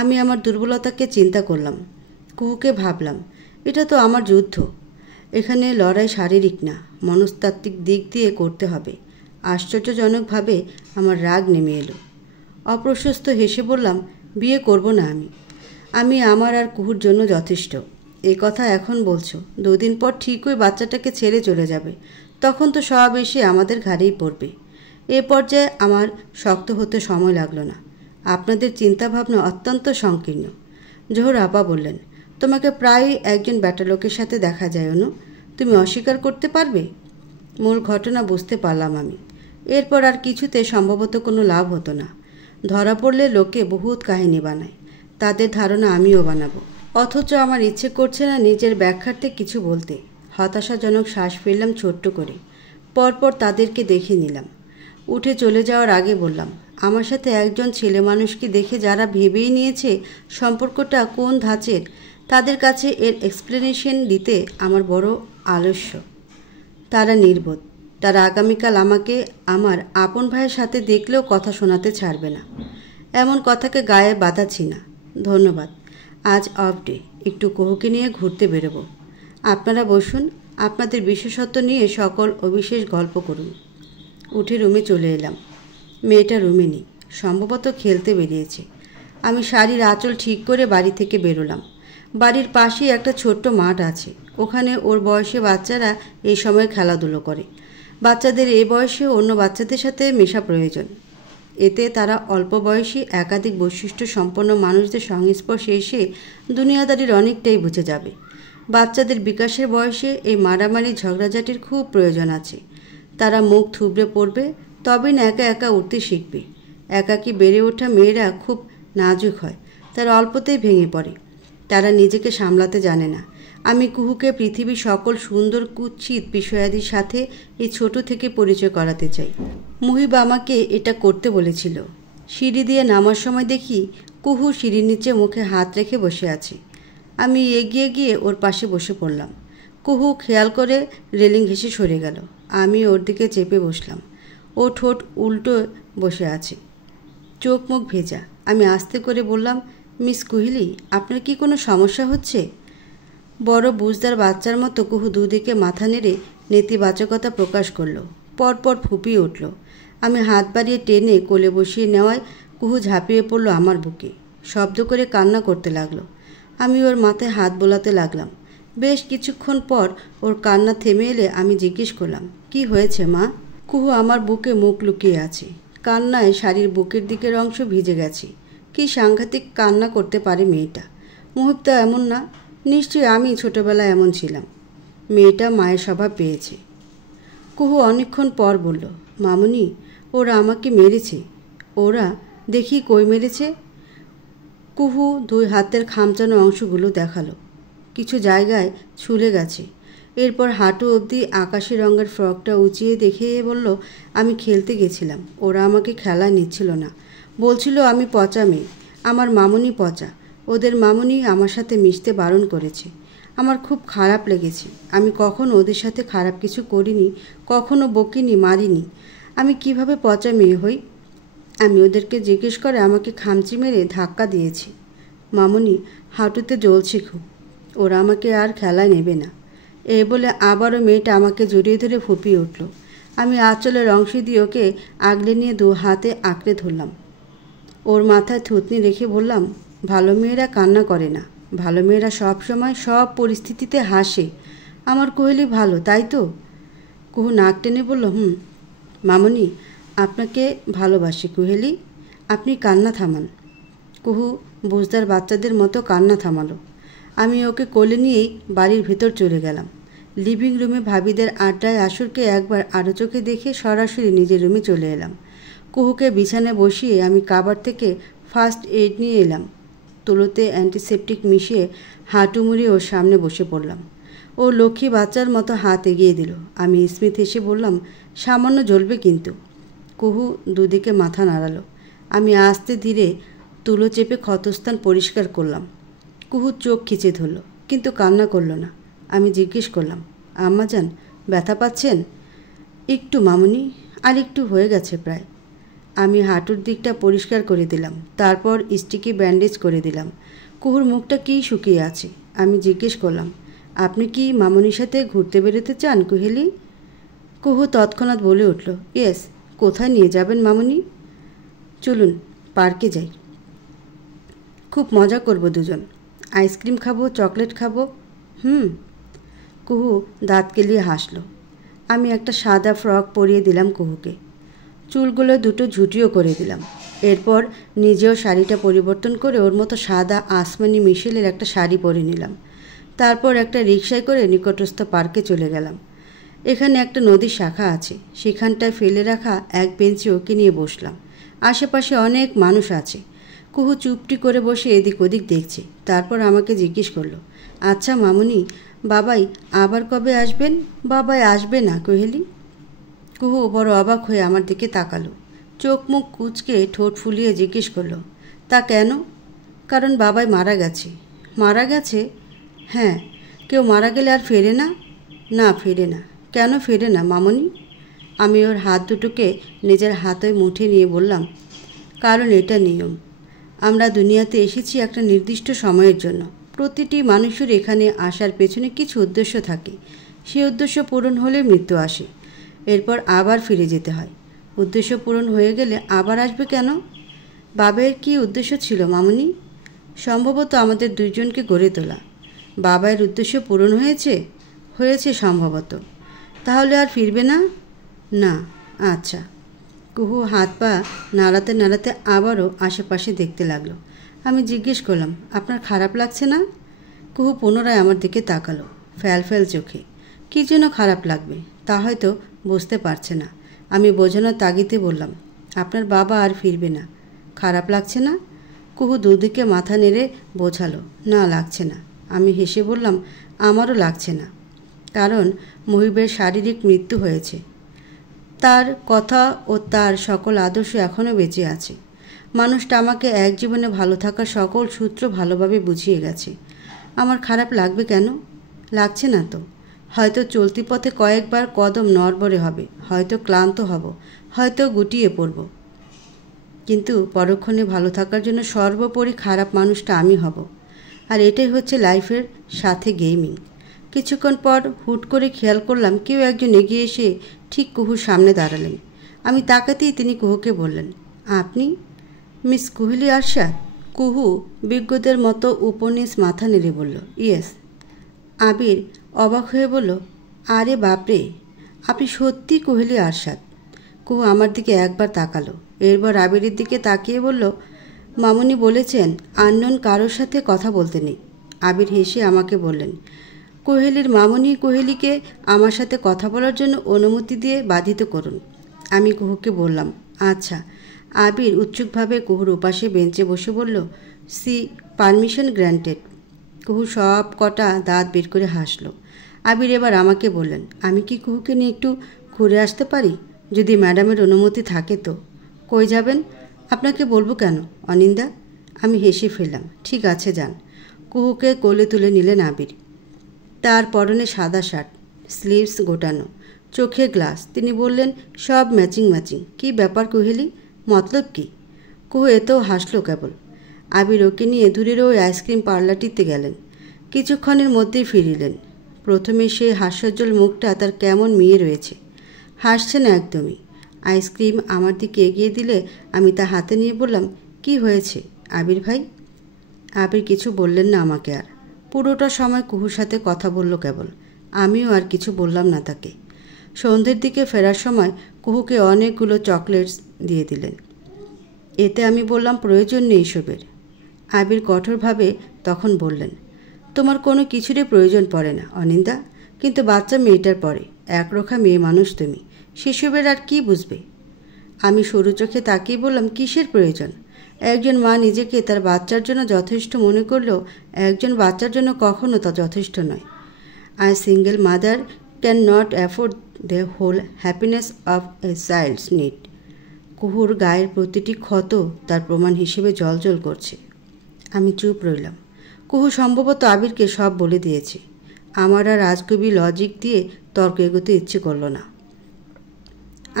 আমি আমার দুর্বলতাকে চিন্তা করলাম। কুহুকে ভাবলাম, এটা তো আমার যুদ্ধ। এখানে লড়াই শারীরিক না, মনস্তাত্ত্বিক দিক দিয়ে করতে হবে। আশ্চর্যজনকভাবে আমার রাগ নেমে এলো। অপ্রশস্ত হেসে বললাম, বিয়ে করব না আমি আমার আর কুহুর জন্য যথেষ্ট। এই কথা এখন বলছো, 2 দিন পর ঠিকই বাচ্চাটাকে ছেড়ে চলে যাবে, তখন তো সব এসে আমাদের ঘাড়েই পড়বে। এ পর্যায়ে আমার শক্ত হতে সময় লাগলো না। আপনাদের চিন্তাভাবনা অত্যন্ত সংকীর্ণ। জোহর আপা বললেন, তোমাকে প্রায়ই একজন ব্যাটা লোকের সাথে দেখা যায় অনু, তুমি অস্বীকার করতে পারবে? মূল ঘটনা বুঝতে পারলাম আমি। এরপর আর কিছুতে সম্ভবত কোনো লাভ হতো না। ধরা পড়লে লোকে বহুত কাহিনী বানায়, তাদের ধারণা আমিও বানাবো। অথচ আমার ইচ্ছে করছে না নিজের ব্যাখ্যার্থে কিছু বলতে। হতাশাজনক শ্বাস ফেললাম ছোট্ট করে। পরপর তাদেরকে দেখে নিলাম। উঠে চলে যাওয়ার আগে বললাম, আমার সাথে একজন ছেলে মানুষকে দেখে যারা ভেবেই নিয়েছে সম্পর্কটা কোন ধাঁচের, তাদের কাছে এর এক্সপ্লেনেশন দিতে আমার বড় আলস্য। তারা নির্বোধ। তারা আগামীকাল আমাকে আমার আপন ভাইয়ের সাথে দেখলেও কথা শোনাতে ছাড়বে না। এমন কথাকে গায়ে বাঁধাচ্ছি না। ধন্যবাদ। আজ অফ ডে, একটু কুহুকে নিয়ে ঘুরতে বেরোবো। আপনারা বসুন, আপনাদের বিশেষত্ব নিয়ে সকল অবিশেষ গল্প করুন। উঠে রুমে চলে এলাম। মেয়েটা রুমে নেই, সম্ভবত খেলতে বেরিয়েছে। আমি শাড়ির আঁচল ঠিক করে বাড়ি থেকে বেরোলাম। বাড়ির পাশেই একটা ছোট্ট মাঠ আছে, ওখানে ওর বয়সে বাচ্চারা এই সময় খেলাধুলো করে। বাচ্চাদের এই বয়সে অন্য বাচ্চাদের সাথে মেশা প্রয়োজন। এতে তারা অল্প বয়সী একাধিক বৈশিষ্ট্য সম্পন্ন মানুষদের সংস্পর্শে এসে দুনিয়াদারির অনেকটাই বুঝে যাবে। বাচ্চাদের বিকাশের বয়সে এই মারামারি ঝগড়াঝাটির খুব প্রয়োজন আছে। তারা মুখ থুবড়ে পড়বে, তবেই না একা একা উঠতে শিখবে। একাকী বেড়ে ওঠা মেয়েরা খুব নাজুক হয়, তারা অল্পতেই ভেঙে পড়ে। তারা নিজেকে সামলাতে জানে না। আমি কুহুকে পৃথিবীর সকল সুন্দর কুৎসিত বিষয়াদির সাথে এই ছোট থেকে পরিচয় করাতে চাই। মুহিব আমাকে এটা করতে বলেছিল। সিঁড়ি দিয়ে নামার সময় দেখি কুহু সিঁড়ির নিচে মুখে হাত রেখে বসে আছে। আমি এগিয়ে গিয়ে ওর পাশে বসে পড়লাম। কুহু খেয়াল করে রেলিং ঘেঁষে সরে গেল। আমি ওর দিকে চেপে বসলাম। ও ঠোঁট উল্টো বসে আছে, চোখ মুখ ভেজা। আমি আস্তে করে বললাম, মিস কুহিলি, আপনার কি কোনো সমস্যা হচ্ছে? বড় বুঝদার বাচ্চার মতো কুহু দুদিকে মাথা নেড়ে নেতিবাচকতা প্রকাশ করল। পরপর ফুপিয়ে উঠল। আমি হাত বাড়িয়ে টেনে কোলে বসিয়ে নেওয়ায় কুহু ঝাঁপিয়ে পড়ল আমার বুকে। শব্দ করে কান্না করতে লাগলো। আমি ওর মাথায় হাত বোলাতে লাগলাম। বেশ কিছুক্ষণ পর ওর কান্না থেমে এলে আমি জিজ্ঞেস করলাম, কি হয়েছে মা? কুহু আমার বুকে মুখ লুকিয়ে আছে। কান্নায় শাড়ির বুকের দিকের অংশ ভিজে গেছে। কি সাংঘাতিক কান্না করতে পারে মেয়েটা। মুহূর্ত এমন না, নিশ্চয়ই আমি ছোটবেলায় এমন ছিলাম। মেয়েটা মায়ের স্বভাব পেয়েছে। কুহু অনেকক্ষণ পর বলল, মামুনি, ওরা আমাকে মেরেছে। ওরা? দেখি কই মেরেছে। কুহু 2 হাতের খামচানো অংশগুলো দেখালো। কিছু জায়গায় ছুলে গেছে। এরপর হাঁটু অবধি আকাশি রঙের ফ্রকটা উঁচিয়ে দেখে বলল, আমি খেলতে গেছিলাম, ওরা আমাকে খেলায় নিচ্ছিল না। বলছিল আমি পচা মেয়ে, আমার মামুনি পচা। ওদের মামুনি আমার সাথে মিশতে বারণ করেছে। আমার খুব খারাপ লেগেছে। আমি কখনো ওদের সাথে খারাপ কিছু করিনি, কখনো বকিনি, মারিনি। আমি কিভাবে পচা মেয়ে হই? আমি ওদেরকে জিজ্ঞেস করে আমাকে খামচি মেরে ধাক্কা দিয়েছি। মামুনি, হাঁটুতে জ্বলছে খুব, ওরা আমাকে আর খেলায় নেবে না। এই বলে আবারও মেয়েটা আমাকে জড়িয়ে ধরে ফুপিয়ে উঠল। আমি আঁচলের অংশ দিয়ে ওকে আগলে নিয়ে 2 হাতে আঁকড়ে ধরলাম। ওর মাথায় থুতনি রেখে বললাম, ভালো মেয়েরা কান্না করে না, ভালো মেয়েরা সব সময় সব পরিস্থিতিতে হাসে। আমার কোহেলি ভালো, তাই তো? কুহু নাক টেনে বলল, মামুনি, আপনাকে ভালোবাসি কুহেলি, আপনি কান্না থামান। কুহু বুঝদার বাচ্চাদের মতো কান্না থামালো। আমি ওকে কোলে নিয়েই বাড়ির ভেতর চলে গেলাম। লিভিং রুমে ভাবিদের আড্ডায় আসরকে একবার আরও চোখে দেখে সরাসরি নিজের রুমে চলে এলাম। কুহুকে বিছানায় বসিয়ে আমি কাবার থেকে ফার্স্ট এড নিয়ে এলাম। তুলোতে অ্যান্টিসেপটিক মিশিয়ে হাঁটু মুড়িয়ে ওর সামনে বসে পড়লাম। ও লক্ষ্মী বাচ্চার মতো হাত এগিয়ে দিল। আমি স্মিত হেসে বললাম, সামান্য জ্বলবে কিন্তু। কুহু দুদিকে মাথা নাড়ালো। আমি আস্তে ধীরে তুলো চেপে ক্ষতস্থান পরিষ্কার করলাম। কুহু চোখ খিচে ধরল, কিন্তু কান্না করল না। আমি জিজ্ঞেস করলাম, আম্মাজান, ব্যথা পাচ্ছেন? একটু মামুনি, আর একটু হয়ে গেছে প্রায়। আমি হাঁটুর দিকটা পরিষ্কার করে দিলাম, তারপর স্টিকি ব্যান্ডেজ করে দিলাম। কুহুর মুখটা কি শুকিয়ে আছে। আমি জিজ্ঞেস করলাম, আপনি কি মামনির সাথে ঘুরতে বেরোতে চান কুহেলি? কুহু তৎক্ষণাৎ বলে উঠল, ইয়েস। কোথায় নিয়ে যাবেন মামনি? চলুন পার্কে যাই, খুব মজা করব দুজন। আইসক্রিম খাবো, চকলেট খাবো। কুহু দাঁত কেলিয়ে হাসল। আমি একটা সাদা ফ্রক পরিয়ে দিলাম কুহুকে, চুলগুলো দুটো ঝুটিও করে দিলাম। এরপর নিজেও শাড়িটা পরিবর্তন করে ওর মতো সাদা আসমানি মিশেলের একটা শাড়ি পরে নিলাম। তারপর একটা রিকশায় করে নিকটস্থ পার্কে চলে গেলাম। এখানে একটা নদীর শাখা আছে, সেখানটায় ফেলে রাখা এক বেঞ্চে ওকে নিয়ে বসলাম। আশেপাশে অনেক মানুষ আছে। কুহু চুপটি করে বসে এদিক ওদিক দেখছে। তারপর আমাকে জিজ্ঞেস করলো, আচ্ছা মামুনি, বাবাই আবার কবে আসবেন? বাবাই আসবে না কোহেলি? কুহু বড় অবাক হয়ে আমার দিকে তাকালো। চোখ মুখ কুঁচকে ঠোঁট ফুলিয়ে জিজ্ঞেস করলো, তা কেন? কারণ বাবাই মারা গেছে। মারা গেছে? হ্যাঁ। কেউ মারা গেলে আর ফেরে না? না, ফেরে না। কেন ফেরে না মামনি? আমি ওর হাত দুটোকে নিজের হাতে মুঠে নিয়ে বললাম, কারণ এটা নিয়ম। আমরা দুনিয়াতে এসেছি একটা নির্দিষ্ট সময়ের জন্য। প্রতিটি মানুষের এখানে আসার পেছনে কিছু উদ্দেশ্য থাকে। সেই উদ্দেশ্য পূরণ হলে মৃত্যু আসে, এরপর আবার ফিরে যেতে হয়। উদ্দেশ্য পূরণ হয়ে গেলে আবার আসবে কেন? বাবার কী উদ্দেশ্য ছিল মামনি? সম্ভবত আমাদের দুইজনকে গড়ে তোলা। বাবার উদ্দেশ্য পূরণ হয়েছে? হয়েছে সম্ভবত। তাহলে আর ফিরবে না? না। আচ্ছা। কুহু হাত পা নাড়াতে নাড়াতে আবারও আশেপাশে দেখতে লাগলো। আমি জিজ্ঞেস করলাম, আপনার খারাপ লাগছে না? কুহু পুনরায় আমার দিকে তাকালো ফ্যাল ফ্যাল চোখে। কী জন্য খারাপ লাগবে তা হয়তো বুঝতে পারছে না। আমি বোঝানোর তাগিদে বললাম, আপনার বাবা আর ফিরবে না। খারাপ লাগছে না? কুহু দুদিকে মাথা নেড়ে বোঝালো, না লাগছে না। আমি হেসে বললাম, আমারও লাগছে না, কারণ মুহিবের শারীরিক মৃত্যু হয়েছে। তার কথা ও তার সকল আদর্শ এখনও বেঁচে আছে। মানুষটা আমাকে এক জীবনে ভালো থাকার সকল সূত্র ভালোভাবে বুঝিয়ে গেছে। আমার খারাপ লাগবে কেন? লাগছে না তো। হয়তো চলতি পথে কয়েকবার কদম নড়বড়ে হবে, হয়তো ক্লান্ত হব, হয়তো গুটিয়ে পড়ব, কিন্তু পরক্ষণে ভালো থাকার জন্য সর্বোপরি খারাপ মানুষটা আমি হব। আর এটাই হচ্ছে লাইফের সাথে গেমিং। কিছুক্ষণ পর হুট করে খেয়াল করলাম কেউ একজন এগিয়ে এসে ঠিক কুহুর সামনে দাঁড়ালেন। আমি তাকাতেই তিনি কুহুকে বললেন, আপনি মিস কুহেলি আরশাদ? কুহু বিজ্ঞদের মতো উপনিস মাথা নেড়ে বলল, ইয়েস। আবির অবাক হয়ে বলল, আরে বাপরে, আপনি সত্যি কুহেলি আরশাদ? কুহু আমার দিকে একবার তাকালো, এরপর আবিরের দিকে তাকিয়ে বলল, মামুনি বলেছেন আননোন কারোর সাথে কথা বলতে নেই। আবির হেসে আমাকে বললেন, কোহেলির মামুনি কোহেলিকে আমার সাথে কথা বলার জন্য অনুমতি দিয়ে বাধিত করুন। আমি কুহুকে বললাম, আচ্ছা। আবির উৎসুকভাবে কুহুর উপাসে বেঞ্চে বসে বলল, সি পারমিশন গ্র্যান্টেড। কুহু সব কটা দাঁত বের করে হাসল। আবির এবার আমাকে বললেন, আমি কি কুহুকে নিয়ে একটু ঘুরে আসতে পারি? যদি ম্যাডামের অনুমতি থাকে তো। কই যাবেন? আপনাকে বলবো কেন অনিন্দা? আমি হেসে ফেললাম, ঠিক আছে যান। কুহুকে কোলে তুলে নিলেন আবির। তার পরনে সাদা শার্ট, স্লিভস গোটানো, চোখে গ্লাস। তিনি বললেন, সব ম্যাচিং ম্যাচিং। কী ব্যাপার কুহেলি, মতলব কি? কুহু এতেও হাসল কেবল। আবির ওকে নিয়ে দূরের ওই আইসক্রিম পার্লারটিতে গেলেন। কিছুক্ষণের মধ্যেই ফিরিলেন। প্রথমে সেই হাস্যোজ্জ্বল মুখটা তার কেমন মিয়ে রয়েছে, হাসছে না একদমই। আইসক্রিম আমার দিকে এগিয়ে দিলে আমি তা হাতে নিয়ে বললাম, কি হয়েছে আবির ভাই? আবির কিছু বললেন না আমাকে আর। পুরোটা সময় কুহুর সাথে কথা বলল কেবল। আমিও আর কিছু বললাম না তাকে। সন্ধ্যের দিকে ফেরার সময় কুহুকে অনেকগুলো চকলেটস দিয়ে দিলেন। এতে আমি বললাম, প্রয়োজন নেই এসবের। আবির কঠোরভাবে তখন বললেন, তোমার কোনো কিছুরই প্রয়োজন পড়ে না অনিন্দা, কিন্তু বাচ্চা মেয়েটার পরে। একরোখা মেয়ে মানুষ তুমি, সেসবের আর কি বুঝবে? আমি সরু চোখে তাকিয়ে বললাম, কিসের প্রয়োজন? একজন মা নিজেকে তার বাচ্চার জন্য যথেষ্ট মনে করলেও একজন বাচ্চার জন্য কখনো তা যথেষ্ট নয়। I single mother can not afford the whole happiness of a child's need. কুহুর গায়ের প্রতিটি ক্ষত তার প্রমাণ হিসেবে জ্বলজ্বল করছে। আমি চুপ রইলাম। কুহু সম্ভবত আবিরকে সব বলে দিয়েছে। আমার আর রাজকবি লজিক দিয়ে তর্ক এগোতে ইচ্ছে করল না।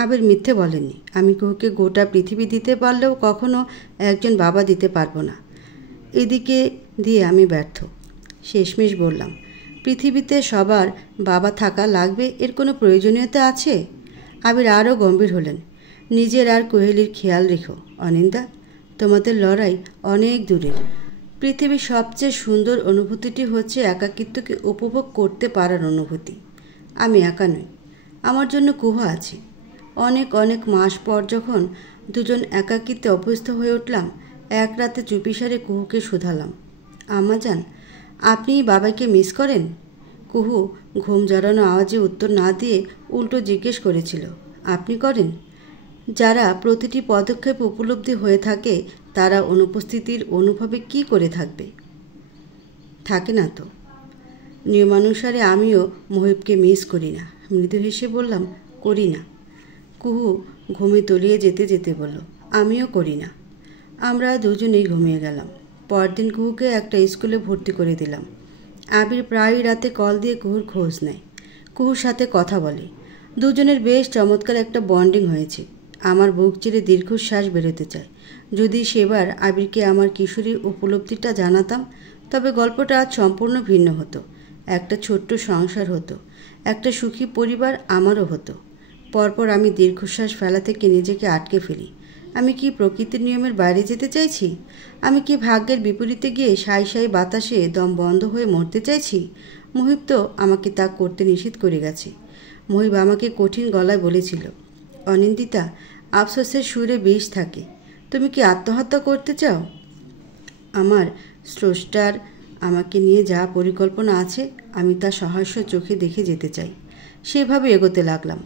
আবির মিথ্যে বলেননি। আমি কুহুকে গোটা পৃথিবী দিতে পারলেও কখনো একজন বাবা দিতে পারবো না। এদিকে দিয়ে আমি ব্যর্থ। শেষমেশ বললাম, পৃথিবীতে সবার বাবা থাকা লাগবে এর কোনো প্রয়োজনীয়তা আছে? আবির আরও গম্ভীর হলেন। নিজের আর কোহেলির খেয়াল রেখো অনিন্দা, তোমাদের লড়াই অনেক দূরের। পৃথিবীর সবচেয়ে সুন্দর অনুভূতিটি হচ্ছে একাকিত্বকে উপভোগ করতে পারার অনুভূতি। আমি একা নই, আমার জন্য কুহু আছে। অনেক অনেক মাস পর যখন দুজন একাকিত্বে অভ্যস্ত হয়ে উঠলাম, এক রাতে চুপিসারে কুহুকে শুধালাম, আম্মাজান, আপনি বাবাকে মিস করেন? কুহু ঘুম জড়ানো আওয়াজে উত্তর না দিয়ে উল্টো জিজ্ঞেস করেছিল, আপনি করেন? যারা প্রতিটি পদক্ষেপ উপলব্ধি হয়ে থাকে তারা অনুপস্থিতির অনুভবে কি করে থাকবে? থাকে না তো। নিয়মানুসারে আমিও মহিবকে মিস করি না। মৃদু হেসে বললাম, করি না। কুহু ঘুমে তলিয়ে যেতে যেতে বলল, আমিও করি না। আমরা দুজনেই ঘুমিয়ে গেলাম। পরদিন কুহুকে একটা স্কুলে ভর্তি করে দিলাম। আবির প্রায়ই রাতে কল দিয়ে কুহুর খোঁজ নেয়, কুহুর সাথে কথা বলে। দুজনের বেশ চমৎকার একটা বন্ডিং হয়েছে। আমার বুক চিরে দীর্ঘশ্বাস বেরোতে চায়। যদি সেবার আবিরকে আমার কিশোরীর উপলব্ধিটা জানাতাম, তবে গল্পটা আজ সম্পূর্ণ ভিন্ন হতো। একটা ছোট্ট সংসার হতো, একটা সুখী পরিবার আমারও হতো। পরপর আমি দীর্ঘশ্বাস ফেলা থেকে নিজেকে আটকে ফেলি। আমি কি প্রকৃতির নিয়মের বাইরে যেতে চাইছি? আমি কি ভাগ্যের বিপরীতে গিয়ে সাই সাই বাতাসে দম বন্ধ হয়ে মরতে চাইছি? মহিব তো আমাকে তা করতে নিষেধ করে গেছে। মহিব আমাকে কঠিন গলায় বলেছিল, অনিন্দিতা, আফসোসের সুরে বিষ থাকে। তুমি কি আত্মহত্যা করতে চাও? আমার স্রষ্টার আমাকে নিয়ে যা পরিকল্পনা আছে আমি তা সহাস্য চোখে দেখে যেতে চাই। সেভাবে এগোতে লাগলাম।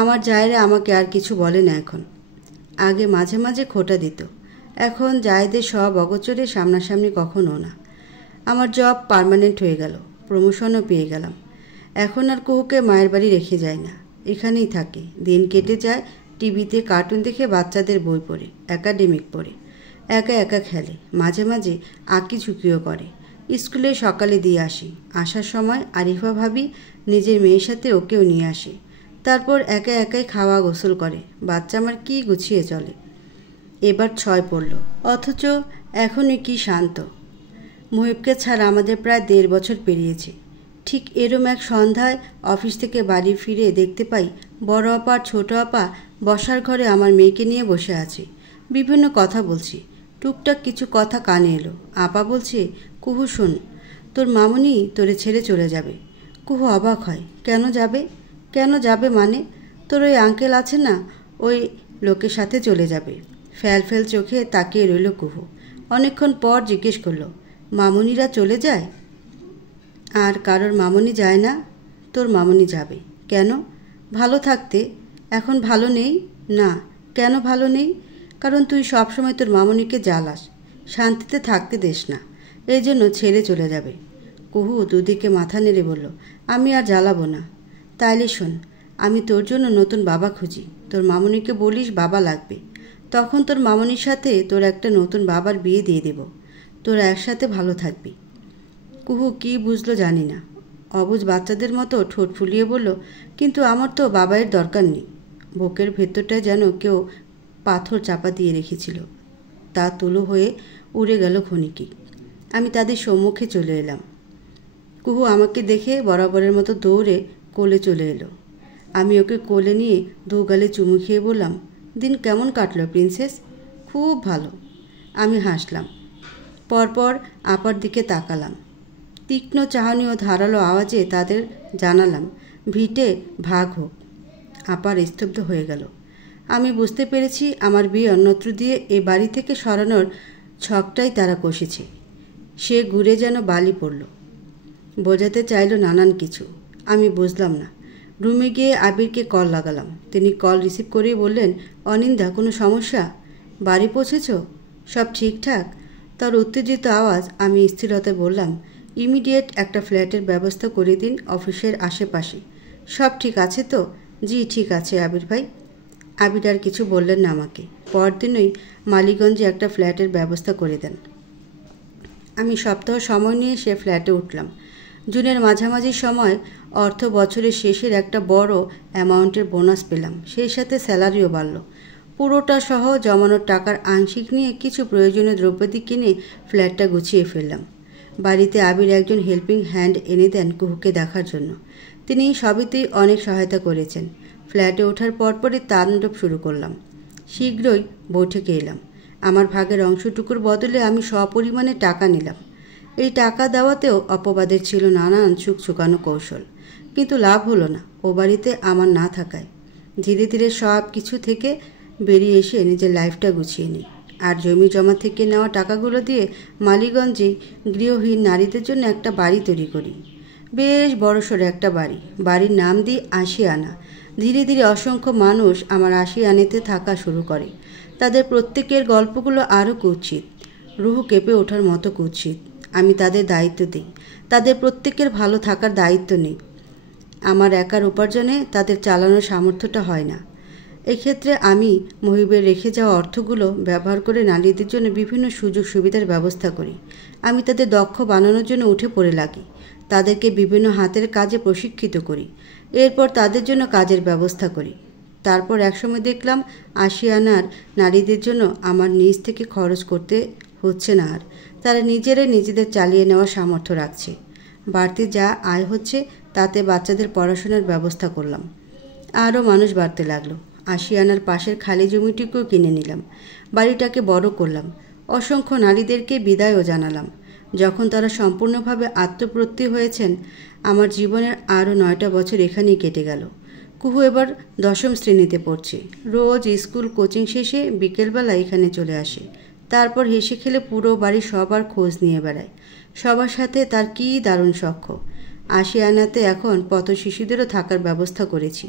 আমার জায়েরা আমাকে আর কিছু বলে না এখন। আগে মাঝে মাঝে খোঁটা দিত, এখন জায়েদের সব অগোচরে সামনাসামনি কখনো না। আমার জব পার্মানেন্ট হয়ে গেল, প্রমোশনও পেয়ে গেলাম। এখন আর কুহুকে মায়ের বাড়ি রেখে যায় না, এখানেই থাকে। দিন কেটে যায় টিভিতে কার্টুন দেখে, বাচ্চাদের বই পড়ে, একাডেমিক পড়ে, একা একা খেলে, মাঝে মাঝে আঁকি ঝুঁকিও করে। স্কুলে সকালে দিয়ে আসি, আসার সময় আরিফা ভাবি নিজের মেয়ের সাথে ওকেও নিয়ে আসে। তারপর একা একাই খাওয়া গোসল করে। বাচ্চা আমার কি গুছিয়ে চলে। এবার 6 পড়ল, অথচ এখনই কি শান্ত। মহিবকে ছাড়া আমাদের প্রায় 1.5 বছর পেরিয়েছে। ঠিক এরম এক সন্ধ্যায় অফিস থেকে বাড়ি ফিরে দেখতে পাই বড় আপা আর ছোটো আপা বসার ঘরে আমার মেয়েকে নিয়ে বসে আছে। বিভিন্ন কথা বলছি। টুকটাক কিছু কথা কানে এলো। আপা বলছে, কুহু শোন, তোর মামুনি তোরে ছেড়ে চলে যাবে। কুহু অবাক হয়, কেন যাবে? কেন যাবে মানে? তোর ওই আঙ্কেল আছে না, ওই লোকের সাথে চলে যাবে। ফ্যাল ফ্যাল চোখে তাকিয়ে রইল কুহু। অনেকক্ষণ পর জিজ্ঞেস করলো, মামুনিরা চলে যায়? আর কারোর মামুনি যায় না? তোর মামুনি যাবে। কেন? ভালো থাকতে। এখন ভালো নেই? না। কেন ভালো নেই? কারণ তুই সবসময় তোর মামুনিকে জ্বালাস, শান্তিতে থাকতে দেস না, এই জন্য ছেড়ে চলে যাবে। কুহু দুদিকে মাথা নেড়ে বলল, আমি আর জ্বালাবো না। তাইলে শোন, আমি তোর জন্য নতুন বাবা খুঁজি। তোর মামুনিকে বলিস বাবা লাগবে। তখন তোর মামুনির সাথে তোর একটা নতুন বাবার বিয়ে দিয়ে দেব। তোরা একসাথে ভালো থাকবি। কুহু কি বুঝলো জানি না, অবুঝ বাচ্চাদের মতো ঠোঁট ফুলিয়ে বলল, কিন্তু আমার তো বাবাইয়ের দরকার নেই। বুকের ভেতরটায় যেন কেউ পাথর চাপা দিয়ে রেখেছিল। তা তুলো হয়ে উড়ে গেল ক্ষণিকে। আমি তাদের সম্মুখে চলে এলাম। কুহু আমাকে দেখে বরাবরের মতো দৌড়ে কোলে চলে এলো। আমি ওকে কোলে নিয়ে 2 গালে চুমু খেয়ে বললাম, দিন কেমন কাটলো প্রিন্সেস? খুব ভালো। আমি হাসলাম। পরপর আপার দিকে তাকালাম। তীক্ষ্ণ চাহনি ও ধারালো আওয়াজে তাদের জানালাম, ভিটে ভাগ হোক। আপার স্তব্ধ হয়ে গেল। আমি বুঝতে পেরেছি আমার বিয়ে অন্যত্র দিয়ে এ বাড়ি থেকে সরানোর ছকটাই তারা কষেছে। সে ঘুরে যেন বালি পড়ল। বোঝাতে চাইল নানান কিছু, আমি বুঝলাম না। রুমে গিয়ে আবিরকে কল লাগালাম। তিনি কল রিসিভ করেই বললেন, অনিন্দা, কোনো সমস্যা? বাড়ি পৌঁছেছ? সব ঠিকঠাক? তার উত্তেজিত আওয়াজ। আমি স্থিরতায় বললাম, ইমিডিয়েট একটা ফ্ল্যাটের ব্যবস্থা করে দিন অফিসের আশেপাশে। সব ঠিক আছে তো? জি ঠিক আছে আবির ভাই। আবির আর কিছু বললেন না আমাকে। পরদিনই মালিগঞ্জে একটা ফ্ল্যাটের ব্যবস্থা করে দেন। আমি সপ্তাহ সময় নিয়ে সে ফ্ল্যাটে উঠলাম। জুনের মাঝামাঝি সময় অর্থ বছরের শেষের একটা বড় অ্যামাউন্টের বোনাস পেলাম। সেই সাথে স্যালারিও বাড়ল। পুরোটা সহ জমানোর টাকার আংশিক নিয়ে কিছু প্রয়োজনীয় দ্রব্যাদি কিনে ফ্ল্যাটটা গুছিয়ে ফেললাম। বাড়িতে আবির একজন হেল্পিং হ্যান্ড এনে দেন কুহুকে দেখার জন্য। তিনি সবেতেই অনেক সহায়তা করেছেন। ফ্ল্যাটে ওঠার পরপরই তাণ্ডব শুরু করলাম। শীঘ্রই বৈঠকে এলাম। আমার ভাগের অংশটুকুর বদলে আমি সপরিমাণে টাকা নিলাম। এই টাকা দেওয়াতেও অপবাদের ছিল নানান ছুকছুকানো কৌশল, কিন্তু লাভ হলো না ও বাড়িতে আমার না থাকায়। ধীরে ধীরে সব কিছু থেকে বেরিয়ে এসে নিজের লাইফটা গুছিয়ে নিই। আর জমি জমা থেকে নেওয়া টাকাগুলো দিয়ে মালিগঞ্জে গৃহহীন নারীদের জন্য একটা বাড়ি তৈরি করি। বেশ বড়সড় একটা বাড়ি। বাড়ির নাম দিই আশিয়ানা। ধীরে ধীরে অসংখ্য মানুষ আমার আশিয়ানাতে থাকা শুরু করে। তাদের প্রত্যেকের গল্পগুলো আরও কুৎসিত, রুহু কেঁপে ওঠার মতো কুৎসিত। আমি তাদের দায়িত্ব দিই, তাদের প্রত্যেকের ভালো থাকার দায়িত্ব নিই। আমার একার উপার্জনে তাদের চালানোর সামর্থ্যটা হয় না। এক্ষেত্রে আমি মহিবের রেখে যাওয়া অর্থগুলো ব্যবহার করে নারীদের জন্য বিভিন্ন সুযোগ সুবিধার ব্যবস্থা করি। আমি তাদের দক্ষ বানানোর জন্য উঠে পড়ে লাগি। তাদেরকে বিভিন্ন হাতের কাজে প্রশিক্ষিত করি। এরপর তাদের জন্য কাজের ব্যবস্থা করি। তারপর একসময় দেখলাম আশিয়ানার নারীদের জন্য আমার নিজ থেকে খরচ করতে হচ্ছে না আর। তারা নিজেরাই নিজেদের চালিয়ে নেওয়ার সামর্থ্য রাখছে। বাড়তি যা আয় হচ্ছে তাতে বাচ্চাদের পড়াশোনার ব্যবস্থা করলাম। আরও মানুষ বাড়তে লাগলো। আশিয়ানার পাশের খালি জমিটিকেও কিনে নিলাম। বাড়িটাকে বড় করলাম। অসংখ্য নারীদেরকে বিদায়ও জানালাম। যখন তারা সম্পূর্ণভাবে আত্মপ্রত্যয় হয়েছেন, আমার জীবনের আরও 9টা বছর এখানেই কেটে গেল। কুহু এবার 10ম শ্রেণীতে পড়ছে। রোজ স্কুল কোচিং শেষে বিকেলবেলা এখানে চলে আসে। তারপর হেসে খেলে পুরো বাড়ি সবার খোঁজ নিয়ে বেড়ায়। সবার সাথে তার কী দারুণ সখ্য। আশিয়ানাতে এখন পথ শিশুদেরও থাকার ব্যবস্থা করেছি।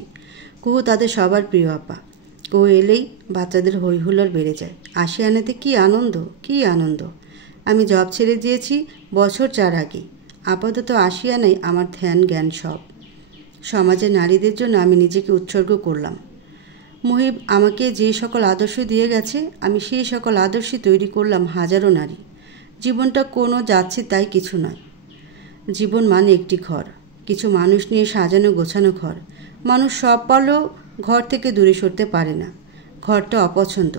কুহু তাদের সবার প্রিয় আপা। কুহু এলেই বাচ্চাদের হইহুল্লোড় বেড়ে যায়। আশিয়ানাতে কী আনন্দ, কী আনন্দ! আমি জব ছেড়ে দিয়েছি বছর 4 আগে। আপাতত আশিয়ানাই আমার ধ্যান জ্ঞান সব। সমাজের নারীদের জন্য আমি নিজেকে উৎসর্গ করলাম। মুহিব আমাকে যে সকল আদর্শ দিয়ে গেছে, আমি সেই সকল আদর্শই তৈরি করলাম হাজারো নারী। জীবনটা কোনো যাচ্ছে তাই কিছু নয়। জীবন মানে একটি ঘর, কিছু মানুষ নিয়ে সাজানো গোছানো ঘর। মানুষ সব পারলেও ঘর থেকে দূরে সরতে পারে না। ঘরটা অপছন্দ।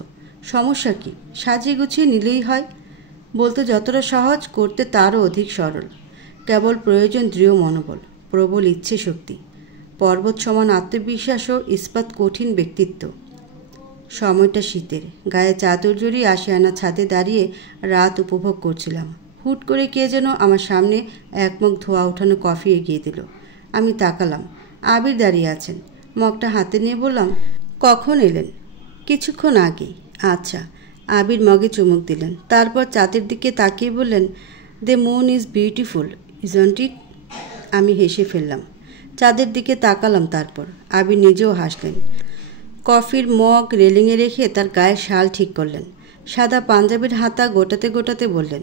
সমস্যা কি? সাজিয়ে গুছিয়ে নিলেই হয়। বলতে যতটা সহজ, করতে তারও অধিক সরল। কেবল প্রয়োজন দৃঢ় মনোবল, প্রবল ইচ্ছে শক্তি, পর্বত সমান আত্মবিশ্বাস ও ইস্পাত কঠিন ব্যক্তিত্ব। সময়টা শীতের। গায়ে চাদর জড়িয়ে আশিয়ানা ছাদে দাঁড়িয়ে রাত উপভোগ করছিলাম। হুট করে কে যেন আমার সামনে এক মগ ধোয়া ওঠানো কফি এগিয়ে দিল। আমি তাকালাম। আবির দাঁড়িয়ে আছেন। মগটা হাতে নিয়ে বললাম, কখন এলেন? কিছুক্ষণ আগে। আচ্ছা। আবির মগে চুমুক দিলেন। তারপর চাঁদের দিকে তাকিয়ে বললেন, the moon is beautiful, isn't it? আমি হেসে ফেললাম। চাঁদের দিকে তাকালাম। তারপর আবির নিজেও হাসলেন। কফির মগ রেলিংয়ে রেখে তার গায়ের শাল ঠিক করলেন। সাদা পাঞ্জাবির হাতা গোটাতে গোটাতে বললেন,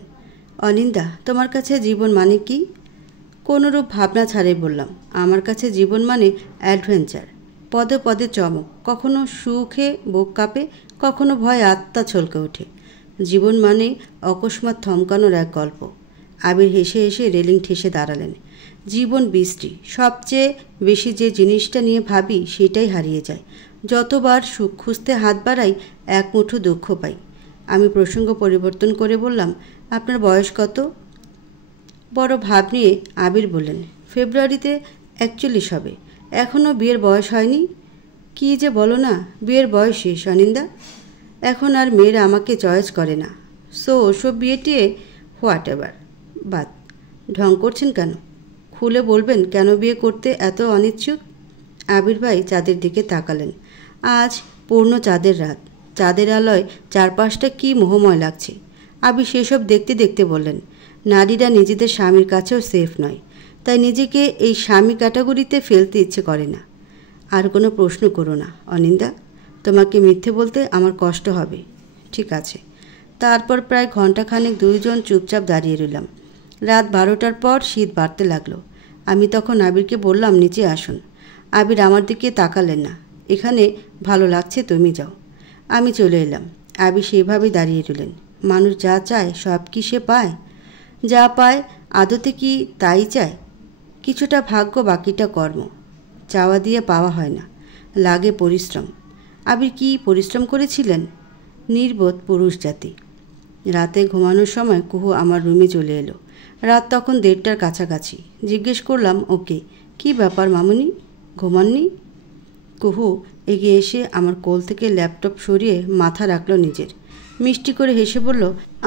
অনিন্দা, তোমার কাছে জীবন মানে কি? কোনোরূপ ভাবনা ছাড়াই বললাম, আমার কাছে জীবন মানে অ্যাডভেঞ্চার। পদে পদে চমক, কখনো সুখে বুক কাঁপে, কখনো ভয়ে আত্মা ছলকে ওঠে। জীবন মানেই অকস্মাৎ থমকানোর এক গল্প। আবির হেসে হেসে রেলিং ঠেসে দাঁড়ালেন। জীবন বৃষ্টি। সবচেয়ে বেশি যে জিনিসটা নিয়ে ভাবি সেটাই হারিয়ে যায়। যতবার সুখ খুঁজতে হাত বাড়াই, এক মুঠো দুঃখ পাই। আমি প্রসঙ্গ পরিবর্তন করে বললাম, আপনার বয়স কত? বড় ভাব নিয়ে আবির বললেন, ফেব্রুয়ারিতে 41 হবে। এখনও বিয়ের বয়স হয়নি। কী যে বলো না, বিয়ের বয়স শেষ অনিন্দা। এখন আর মেয়েরা আমাকে চয়েস করে না। সো ওসব বিয়ে টিয়ে হোয়াট এভার, বাদ। ঢং করছেন কেন? খুলে বলবেন কেন বিয়ে করতে এত অনিচ্ছুক? আবির ভাই চাঁদের দিকে তাকালেন। আজ পূর্ণ চাঁদের রাত। চাঁদের আলোয় চারপাশটা কী মোহময় লাগছে। আবির সেসব দেখতে দেখতে বললেন, নারীরা নিজেদের স্বামীর কাছেও সেফ নয়, তাই নিজেকে এই স্বামী ক্যাটাগরিতে ফেলতে ইচ্ছে করে না। আর কোনো প্রশ্ন করো না অনিন্দা, তোমাকে মিথ্যে বলতে আমার কষ্ট হবে। ঠিক আছে। তারপর প্রায় ঘণ্টাখানেক দুইজন চুপচাপ দাঁড়িয়ে রইলাম। রাত 12টার পর শীত বাড়তে লাগলো। আমি তখন আবিরকে বললাম, নিচে আসুন। আবির আমার দিকে তাকালেন না। এখানে ভালো লাগছে, তুমি যাও। আমি চলে এলাম। আবির সেভাবেই দাঁড়িয়ে রইলেন। মানুষ যা চায় সব কি সে পায়? যা পায় আদতে কি তাই চায়? কিছুটা ভাগ্য, বাকিটা কর্ম। চাওয়া দিয়ে পাওয়া হয় না, লাগে পরিশ্রম। আবির কি পরিশ্রম করেছিলেন? নির্বোধ পুরুষ জাতি। রাতে ঘুমানোর সময় কুহু আমার রুমে চলে এলো। রাত তখন 1:30টার কাছাকাছি। জিজ্ঞেস করলাম, ওকে, কী ব্যাপার মামুনি, ঘুমাননি? কুহু এগিয়ে এসে আমার কোল থেকে ল্যাপটপ সরিয়ে মাথা রাখলো নিজের। মিষ্টি করে হেসে বলল,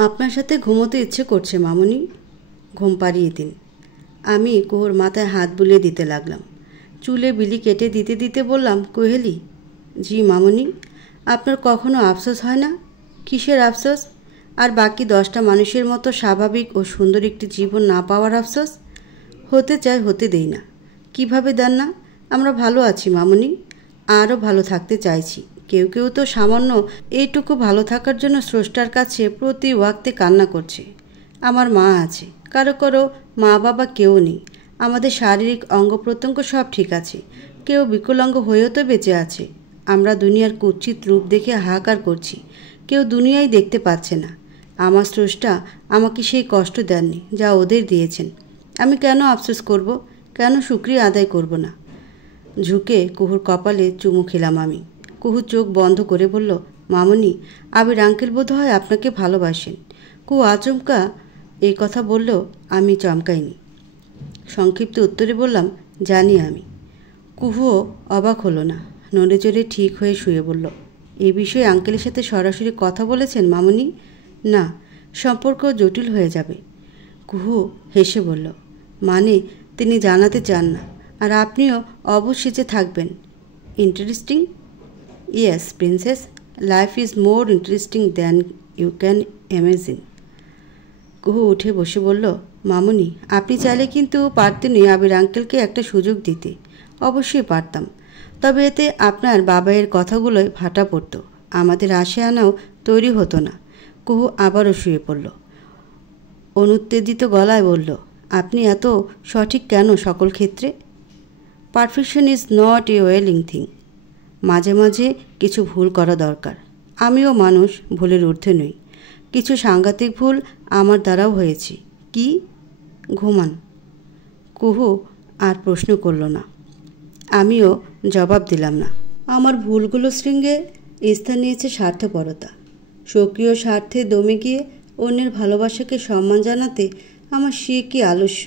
আপনার সাথে ঘুমোতে ইচ্ছে করছে মামুনি, ঘুম পাড়িয়ে দিন। আমি কুহুর মাথায় হাত বুলিয়ে দিতে লাগলাম। চুলে বিলি কেটে দিতে দিতে বললাম, কোহেলি। জি মামুনি। আপনার কখনো আফসোস হয় না? কিসের আফসোস? আর বাকি 10টা মানুষের মতো স্বাভাবিক ও সুন্দর একটি জীবন না পাওয়ার আফসোস? হতে চাই, হতে দেই না। কিভাবে দেন না? আমরা ভালো আছি মামুনি, আরও ভালো থাকতে চাইছি। কেউ কেউ তো সামান্য এইটুকু ভালো থাকার জন্য স্রষ্টার কাছে প্রতি ওয়াক্তে কান্না করছে। আমার মা আছে, কারো কারো মা বাবা কেউ নেই। আমাদের শারীরিক অঙ্গ প্রত্যঙ্গ সব ঠিক আছে, কেউ বিকলাঙ্গ হয়েও তো বেঁচে আছে। আমরা দুনিয়ার কুৎসিত রূপ দেখে হাহাকার করছি, কেউ দুনিয়ায় দেখতে পাচ্ছে না। আমার স্রষ্টা আমাকে সেই কষ্ট দেননি যা ওদের দিয়েছেন। আমি কেন আফসোস করব, কেন শুকরিয়া আদায় করব না? ঝুঁকে কুহুর কপালে চুমু খেলাম আমি। কুহু চোখ বন্ধ করে বলল, মামুনি, আবির আঙ্কেল বোধ হয় আপনাকে ভালোবাসেন। কুহু আচমকা এই কথা বললেও আমি চমকাইনি। সংক্ষিপ্ত উত্তরে বললাম, জানি আমি। কুহুও অবাক হলো না, নড়ে চড়ে ঠিক হয়ে শুয়ে বলল, এই বিষয়ে আঙ্কেলের সাথে সরাসরি কথা বলেছেন মামুনি? না, সম্পর্ক জটিল হয়ে যাবে। কুহু হেসে বলল, মানে তিনি জানাতে চান না, আর আপনিও অবশেষে থাকবেন। Interesting? Yes princess, life is more interesting than you can imagine. Kuhu উঠে বসে বলল, মামুনি, আপনি চাইলে কিন্তু পারতেনই আবির আঙ্কেলকে একটা সুযোগ দিতে। অবশ্যই পারতাম, তবে এতে আপনার বাবাইয়ের কথাগুলোয় ভাটা পড়ত, আমাদের আশে আনাও তৈরি হতো না। কুহু আবারও শুয়ে পড়ল। অনুত্তেজিত গলায় বলল, আপনি এত সঠিক কেন সকল ক্ষেত্রে? Perfection is not a wailing thing. মাঝে মাঝে কিছু ভুল করা দরকার। আমিও মানুষ, ভুলের ঊর্ধ্বে নই। কিছু সাংঘাতিক ভুল আমার দ্বারাও হয়েছে। কি? ঘুমান। কুহু আর প্রশ্ন করল না, আমিও জবাব দিলাম না। আমার ভুলগুলো শৃঙ্গে স্থান নিয়েছে স্বার্থপরতা। সক্রিয় স্বার্থে দমে গিয়ে অন্যের ভালোবাসাকে সম্মান জানাতে আমার সে কি আলস্য।